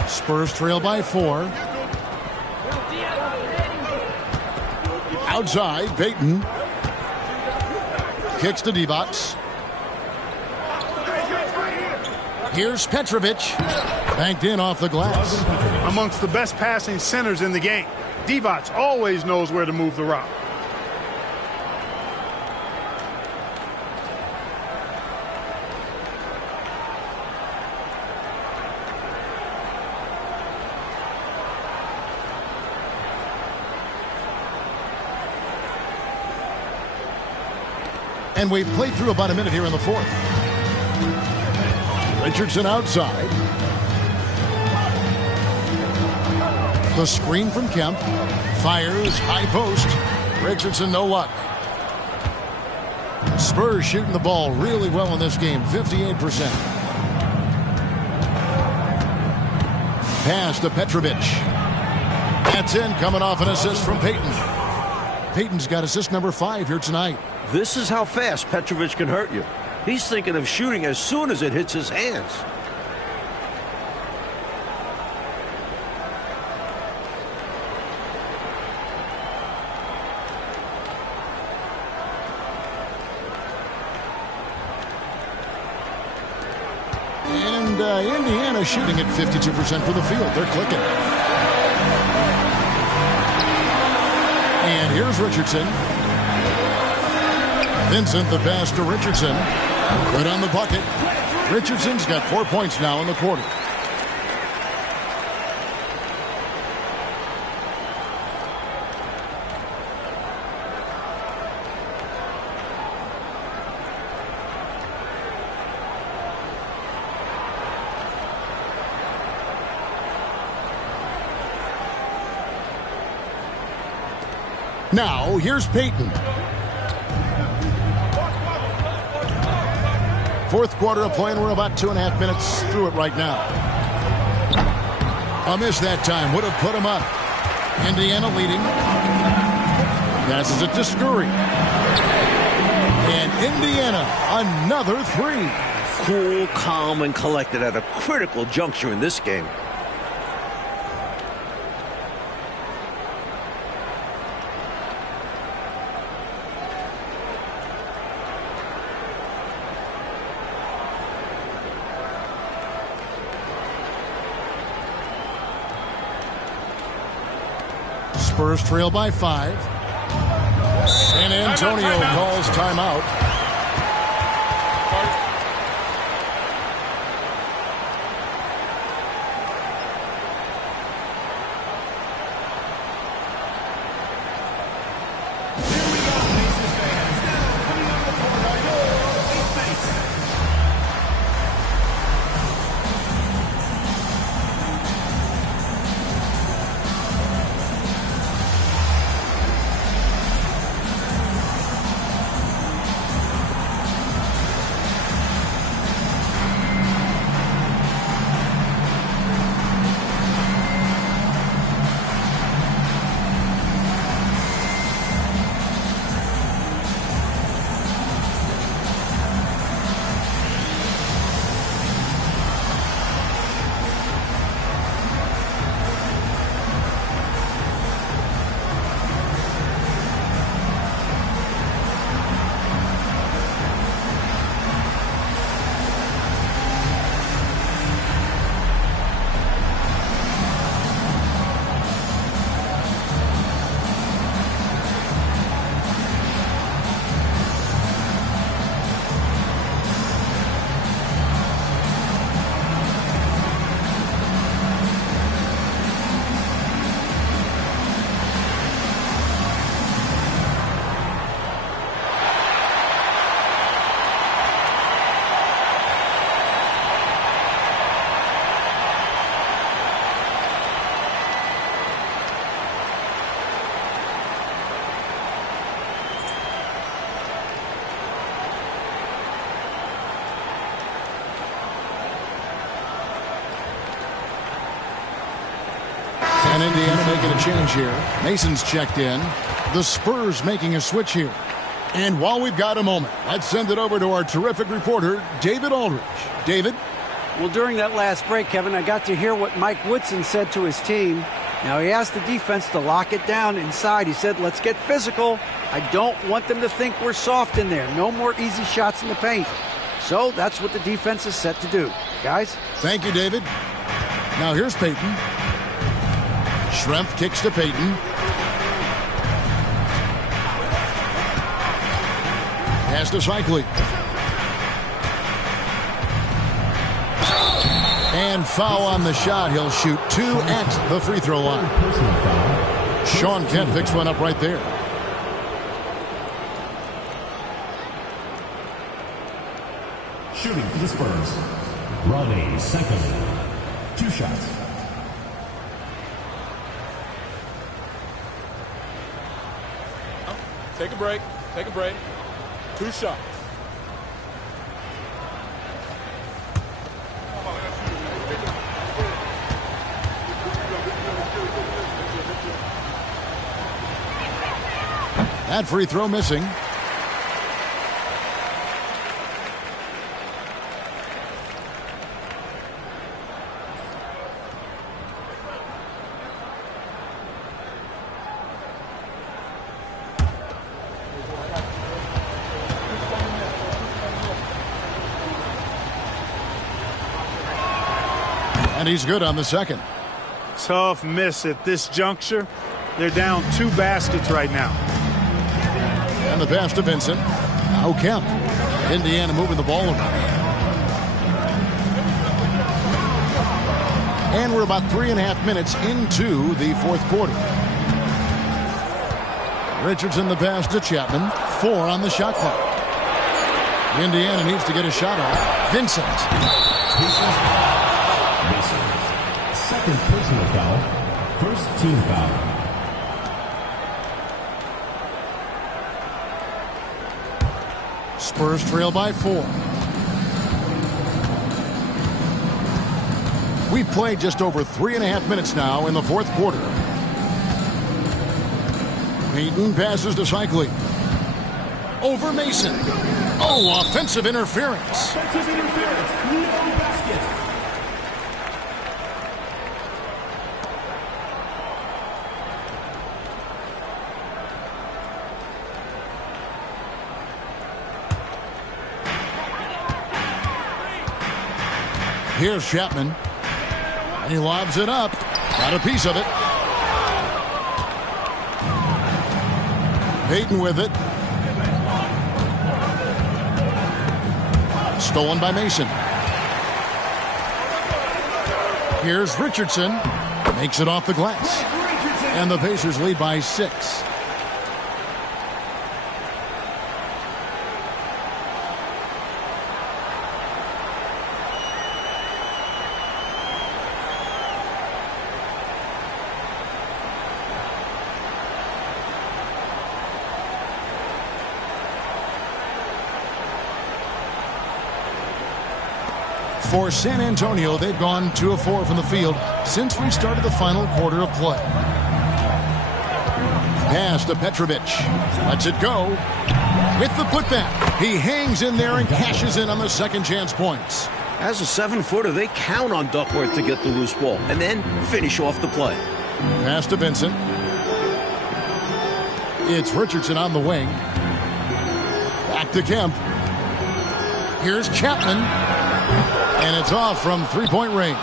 Spurs trail by 4. Outside, Payton. Kicks to Divac. Here's Petrovic. Banked in off the glass. Amongst the best passing centers in the game, Divac always knows where to move the route. And we've played through about a minute here in the fourth. Richardson outside. The screen from Kemp. Fires, high post. Richardson, no luck. Spurs shooting the ball really well in this game, 58%. Pass to Petrovic. That's in, coming off an assist from Payton. Payton's got assist number 5 here tonight. This is how fast Petrovic can hurt you. He's thinking of shooting as soon as it hits his hands. And Indiana shooting at 52% for the field. They're clicking. And here's Richardson. Vincent, the pass to Richardson. Good on the bucket. Richardson's got 4 points now in the quarter. Now, here's Payton. Fourth quarter of play, and we're about 2.5 minutes through it right now. A miss that time would have put him up. Indiana leading. Passes it to Scurry. And Indiana, another three. Cool, calm, and collected at a critical juncture in this game. Spurs trail by 5. San Antonio calls timeout. And Indiana making a change here. Mason's checked in. The Spurs making a switch here. And while we've got a moment, let's send it over to our terrific reporter, David Aldridge. David? Well, during that last break, Kevin, I got to hear what Mike Woodson said to his team. Now, he asked the defense to lock it down inside. He said, let's get physical. I don't want them to think we're soft in there. No more easy shots in the paint. So that's what the defense is set to do. Guys? Thank you, David. Now here's Payton. Schrempf kicks to Payton. Pass to Cycli. And foul on the shot. He'll shoot 2 at the free throw line. Sean Kent picks one up right there. Shooting for the Spurs, Ronnie Cycli. 2 shots. Take a break. Take a break. 2 shots. That free throw missing. And he's good on the second. Tough miss at this juncture. They're down 2 baskets right now. And the pass to Vincent. Now Kemp. Indiana moving the ball around. And we're about 3.5 minutes into the fourth quarter. Richardson the pass to Chapman. 4 on the shot clock. Indiana needs to get a shot off. Vincent. Second personal foul. First team foul. Spurs trail by 4. We've played just over 3.5 minutes now in the fourth quarter. Payton passes to Cycli. Over Mason. Oh, offensive interference. Offensive interference. No basket. Here's Chapman. And he lobs it up. Got a piece of it. Payton with it. Stolen by Mason. Here's Richardson. Makes it off the glass. And the Pacers lead by 6. For San Antonio, they've gone 2 of 4 from the field since we started the final quarter of play. Pass to Petrovic. Lets it go. With the putback. He hangs in there and cashes in on the second chance points. As a 7-footer, they count on Duckworth to get the loose ball and then finish off the play. Pass to Vincent. It's Richardson on the wing. Back to Kemp. Here's Chapman. And it's off from three-point range.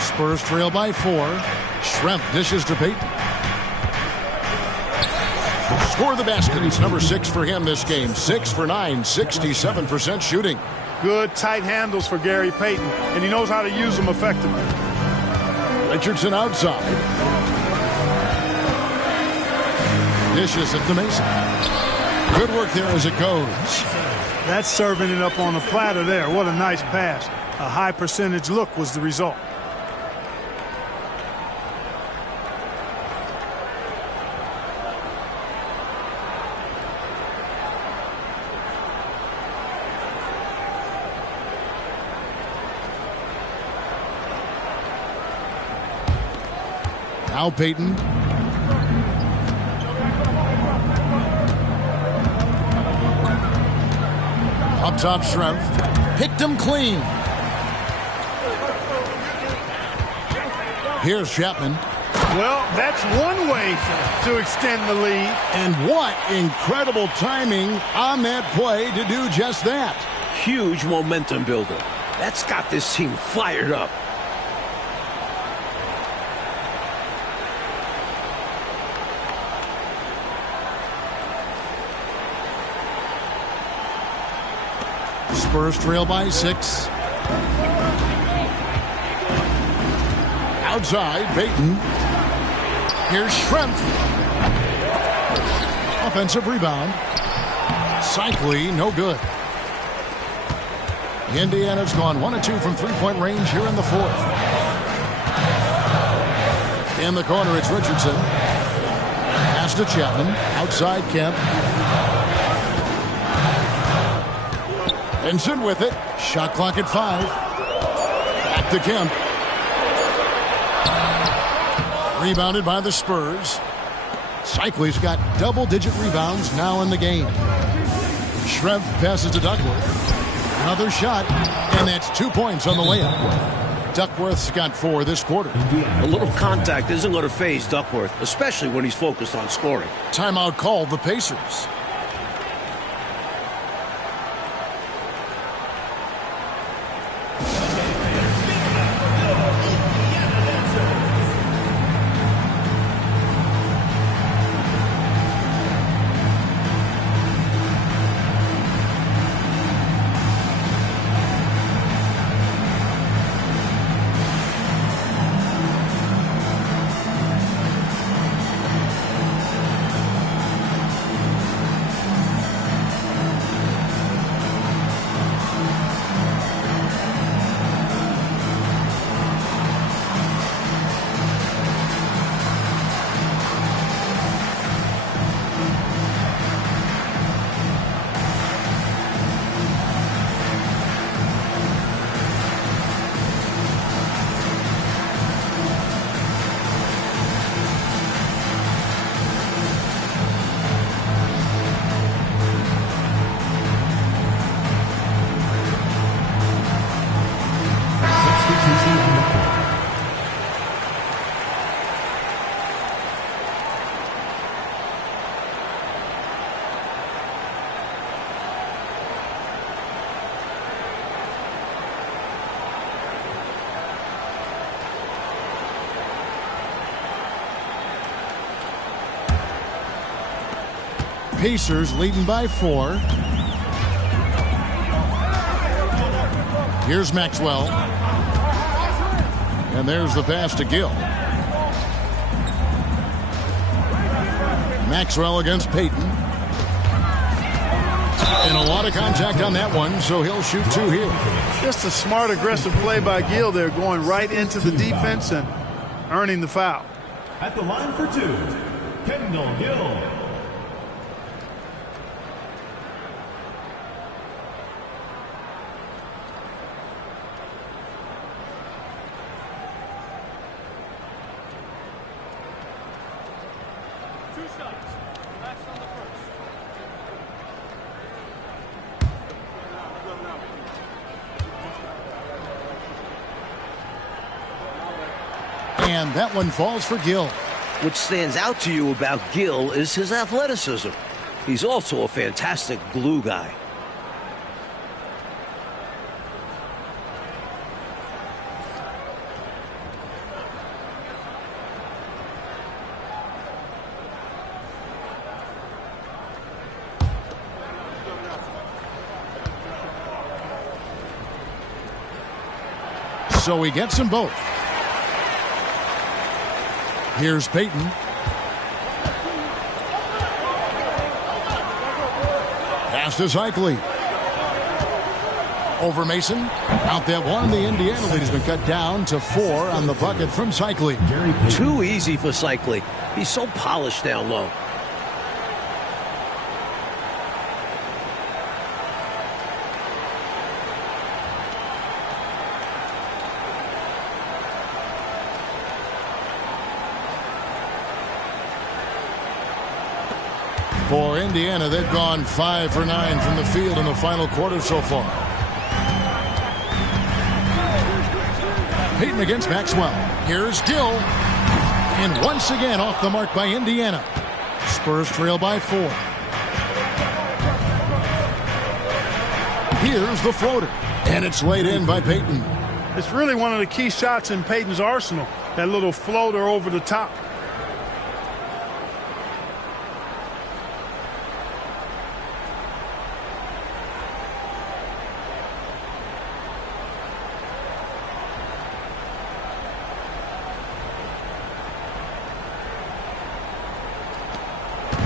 Spurs trail by 4. Schrempf dishes to Payton. Score the basket. It's number 6 for him this game. 6 for 9, 67% shooting. Good tight handles for Gary Payton, and he knows how to use them effectively. Richardson outside. Dishes it to Mason. Good work there as it goes. That's serving it up on a platter there. What a nice pass. A high percentage look was the result. Now Payton. Up top, Schrempf. Picked him clean. Here's Chapman. Well, that's one way to extend the lead. And what incredible timing on that play to do just that. Huge momentum builder. That's got this team fired up. Spurs trail by 6. Outside, Payton. Here's Schrempf. Offensive rebound. Cycli, no good. Indiana's gone 1 of 2 from three-point range here in the 4th. In the corner, it's Richardson. Pass to Chapman. Outside, Kemp. Vincent with it. Shot clock at 5. Back to Kemp. Rebounded by the Spurs. Cycli's got double-digit rebounds now in the game. Schrempf passes to Duckworth. Another shot, and that's 2 points on the layup. Duckworth's got 4 this quarter. A little contact isn't going to faze Duckworth, especially when he's focused on scoring. Timeout called the Pacers. Pacers leading by 4. Here's Maxwell. And there's the pass to Gill. Maxwell against Payton. And a lot of contact on that one, so he'll shoot 2 here. Just a smart, aggressive play by Gill there, going right into the defense and earning the foul. At the line for 2, Kendall Gill. And that one falls for Gill. What stands out to you about Gill is his athleticism. He's also a fantastic glue guy. So he gets them both. Here's Payton. Pass to Cycli. Over Mason. Out that one. The Indiana lead has been cut down to 4 on the bucket from Cycli. Too easy for Cycli. He's so polished down low. For Indiana, they've gone 5 for 9 from the field in the final quarter so far. Payton against Maxwell. Here's Gill. And once again off the mark by Indiana. Spurs trail by 4. Here's the floater. And it's laid in by Payton. It's really one of the key shots in Payton's arsenal. That little floater over the top.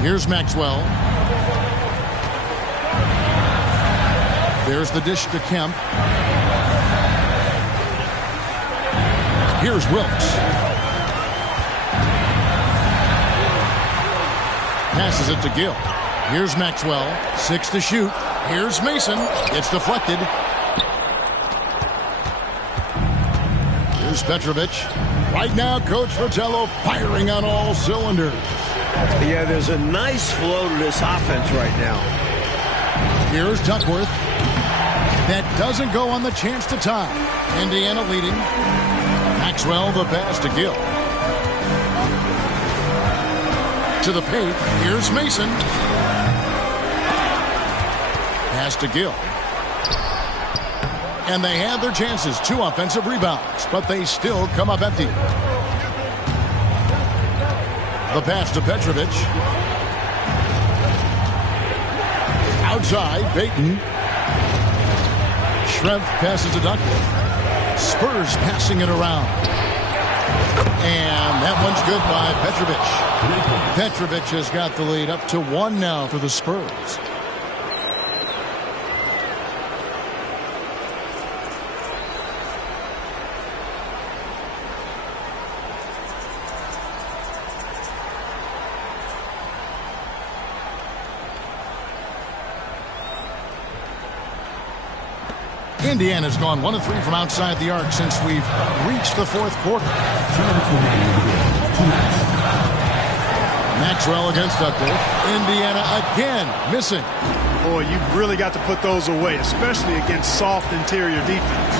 Here's Maxwell. There's the dish to Kemp. Here's Wilkes. Passes it to Gill. Here's Maxwell. 6 to shoot. Here's Mason. It's deflected. Here's Petrovic. Right now, Coach Fratello firing on all cylinders. Yeah, there's a nice flow to this offense right now. Here's Duckworth. That doesn't go on the chance to tie. Indiana leading. Maxwell the pass to Gill. To the paint. Here's Mason. Pass to Gill. And they had their chances. 2 offensive rebounds, but they still come up empty. The pass to Petrovic. Outside, Payton. Schrempf passes to Duckworth. Spurs passing it around. And that one's good by Petrovic. Petrovic has got the lead up to 1 now for the Spurs. Indiana's gone 1 of 3 from outside the arc since we've reached the 4th quarter. Maxwell against Duckworth. Indiana again missing. Boy, you've really got to put those away, especially against soft interior defense.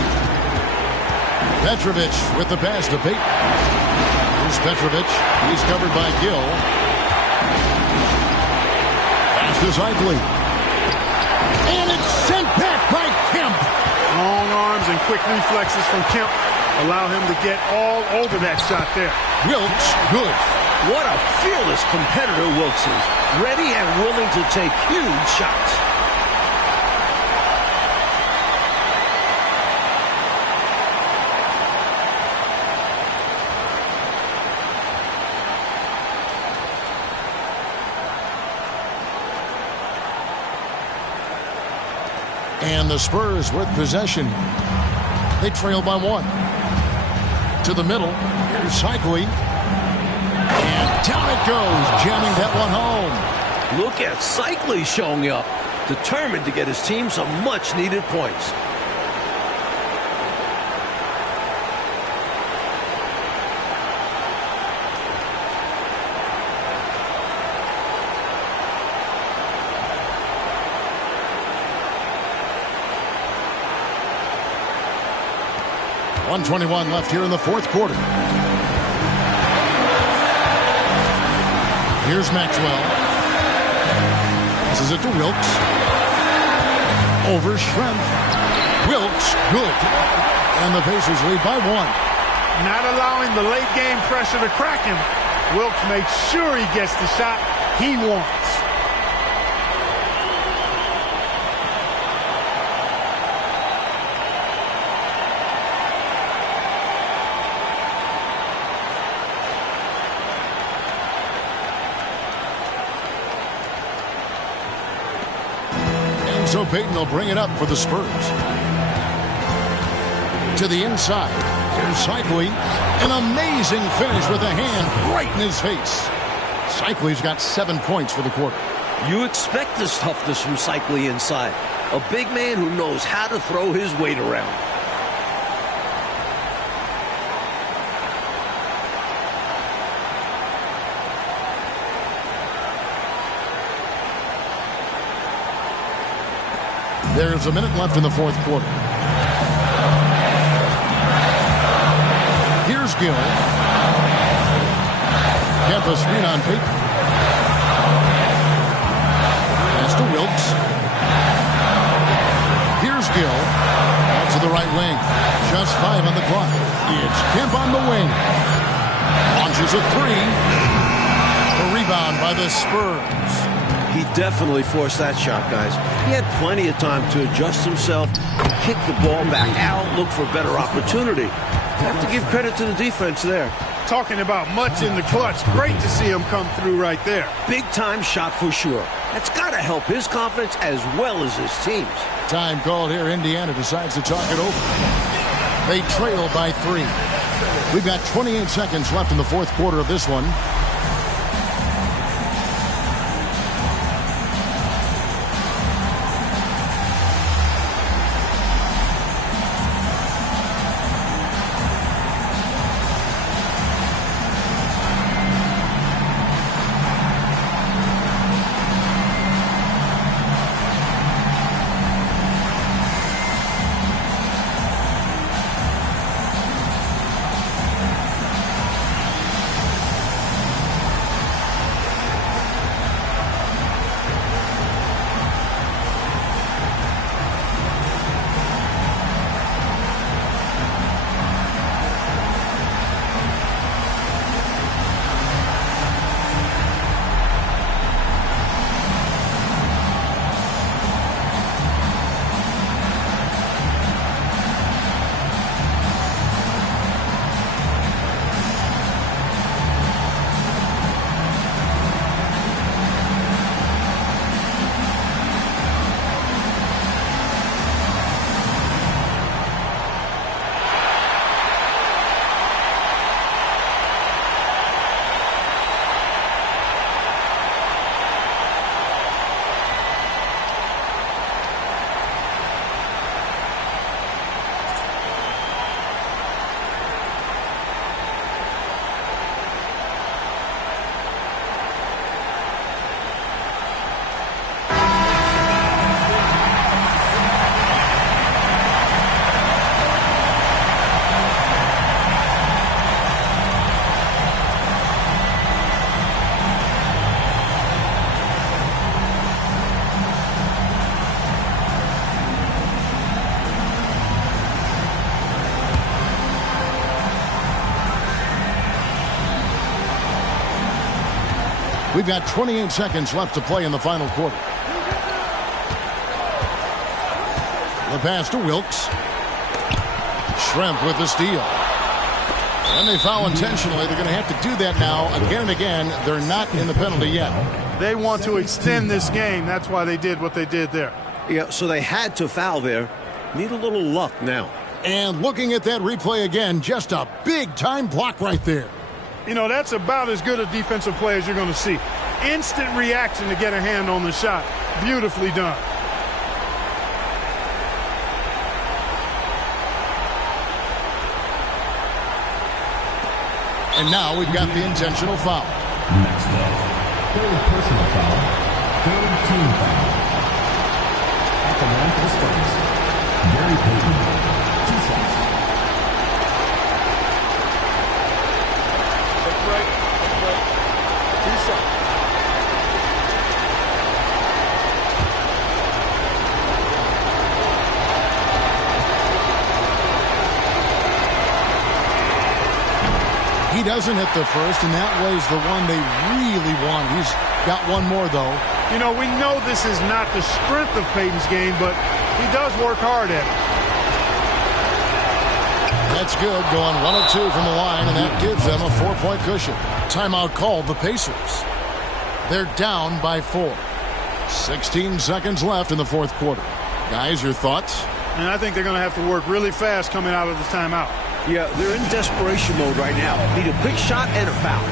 Petrovic with the pass to Payton. Here's Petrovic. He's covered by Gill. Pass to Cycli. And it's sent back by Kemp. Long arms and quick reflexes from Kemp. Allow him to get all over that shot there. Wilkes, good. What a fearless competitor Wilkes is. Ready and willing to take huge shots. And the Spurs with possession. They trail by 1. To the middle. Here's Cycli. And down it goes, jamming that one home. Look at Cycli showing up, determined to get his team some much-needed points. .121 left here in the fourth quarter. Here's Maxwell. Passes it to Wilkes. Over strength. Wilkes, good. And the Pacers lead by 1. Not allowing the late game pressure to crack him. Wilkes makes sure he gets the shot he wants. So Payton will bring it up for the Spurs. To the inside. Here's Cycli. An amazing finish with a hand right in his face. Cycli's got 7 points for the quarter. You expect this toughness from Cycli inside. A big man who knows how to throw his weight around. There's a minute left in the fourth quarter. Here's Gill. Kempa screen on Payton. Pass to Wilkes. Here's Gill. Out to the right wing. Just 5 on the clock. It's Kemp on the wing. Launches a 3. The rebound by the Spurs. He definitely forced that shot, guys. He had plenty of time to adjust himself, kick the ball back out, look for a better opportunity. You have to give credit to the defense there. Talking about much in the clutch. Great to see him come through right there. Big-time shot for sure. That's got to help his confidence as well as his team's. Time called here. Indiana decides to talk it over. They trail by 3. We've got 28 seconds left in the fourth quarter of this one. We've got 28 seconds left to play in the final quarter. The pass to Wilkes. Schrempf with the steal. And they foul intentionally. They're going to have to do that now again and again. They're not in the penalty yet. They want to extend this game. That's why they did what they did there. Yeah, so they had to foul there. Need a little luck now. And looking at that replay again, just a big-time block right there. You know, that's about as good a defensive play as you're going to see. Instant reaction to get a hand on the shot. Beautifully done. And now we've got the intentional foul. Next up, third personal foul, third team foul. At the line for the Spurs, Gary Payton, 2 shots. Take a break. Take a break. 2 shots. He doesn't hit the first, and that was the one they really want. He's got one more, though. You know, we know this is not the strength of Payton's game, but he does work hard at it. That's good, going 1 of 2 from the line, and that gives them a 4-point cushion. Timeout called the Pacers. They're down by 4. 16 seconds left in the fourth quarter. Guys, your thoughts? And I think they're going to have to work really fast coming out of the timeout. Yeah, they're in desperation mode right now. Need a quick shot and a foul.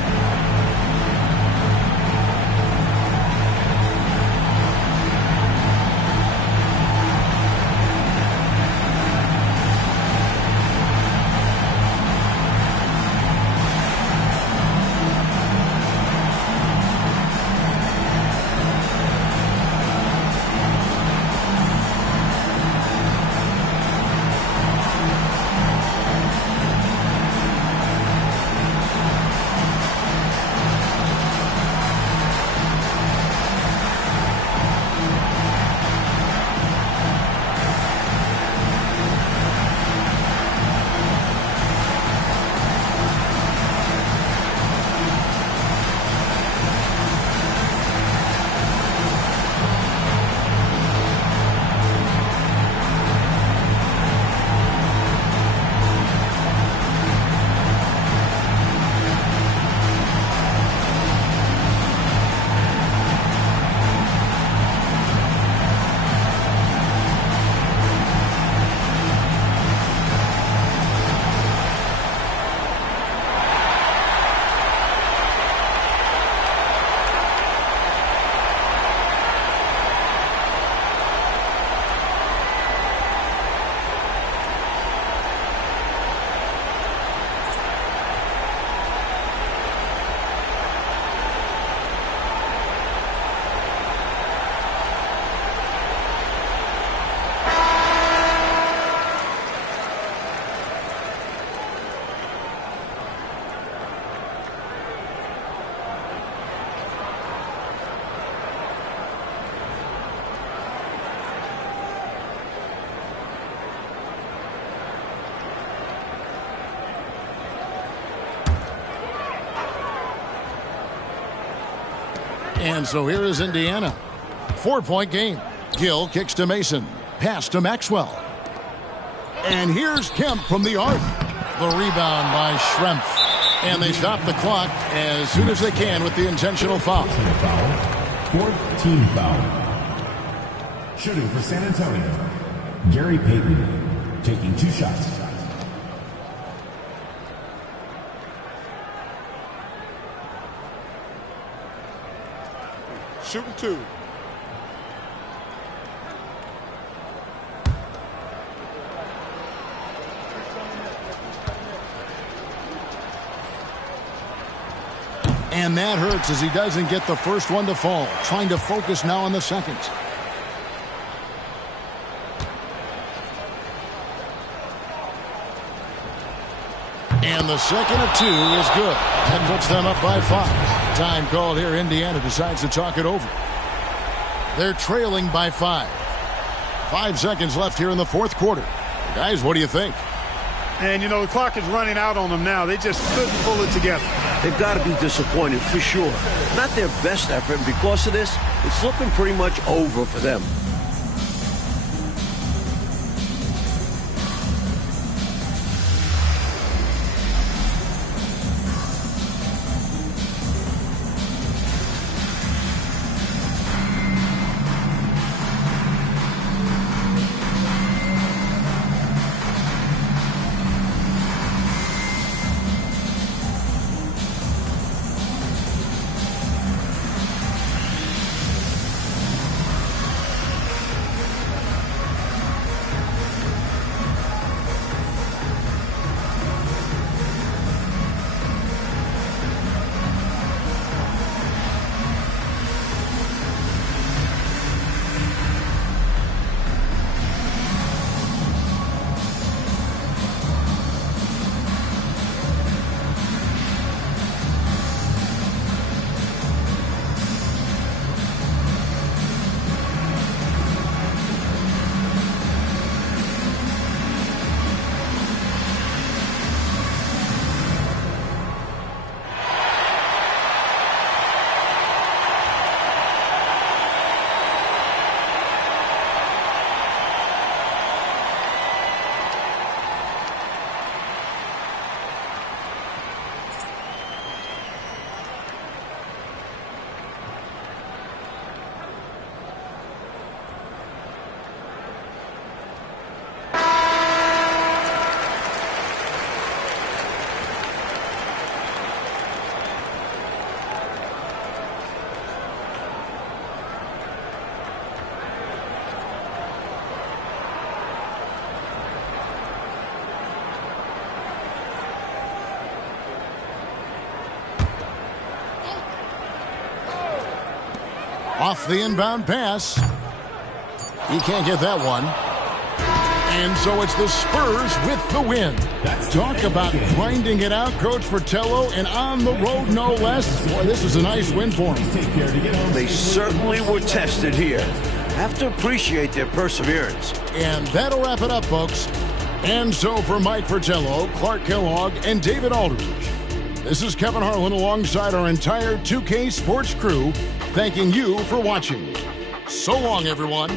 And so here is Indiana. 4-point game. Gill kicks to Mason. Pass to Maxwell. And here's Kemp from the arc. The rebound by Schrempf. And they stop the clock as soon as they can with the intentional foul. Fourth team foul. Shooting for San Antonio, Gary Payton, taking 2 shots. Shooting 2. And that hurts as he doesn't get the first one to fall. Trying to focus now on the second. And the second of 2 is good. That puts them up by 5. Time called here. Indiana decides to talk it over. They're trailing by 5. 5 seconds left here in the fourth quarter. Guys, what do you think? And, you know, the clock is running out on them now. They just couldn't pull it together. they've got to be disappointed for sure. Not their best effort, and because of this, it's looking pretty much over for them. Off the inbound pass. He can't get that one. And so it's the Spurs with the win. Talk about grinding it out, Coach Fratello, and on the road no less. Boy, this is a nice win for them. They certainly were tested here. Have to appreciate their perseverance. And that'll wrap it up, folks. And so for Mike Fratello, Clark Kellogg, and David Aldridge, this is Kevin Harlan alongside our entire 2K Sports crew, thanking you for watching. So long, everyone.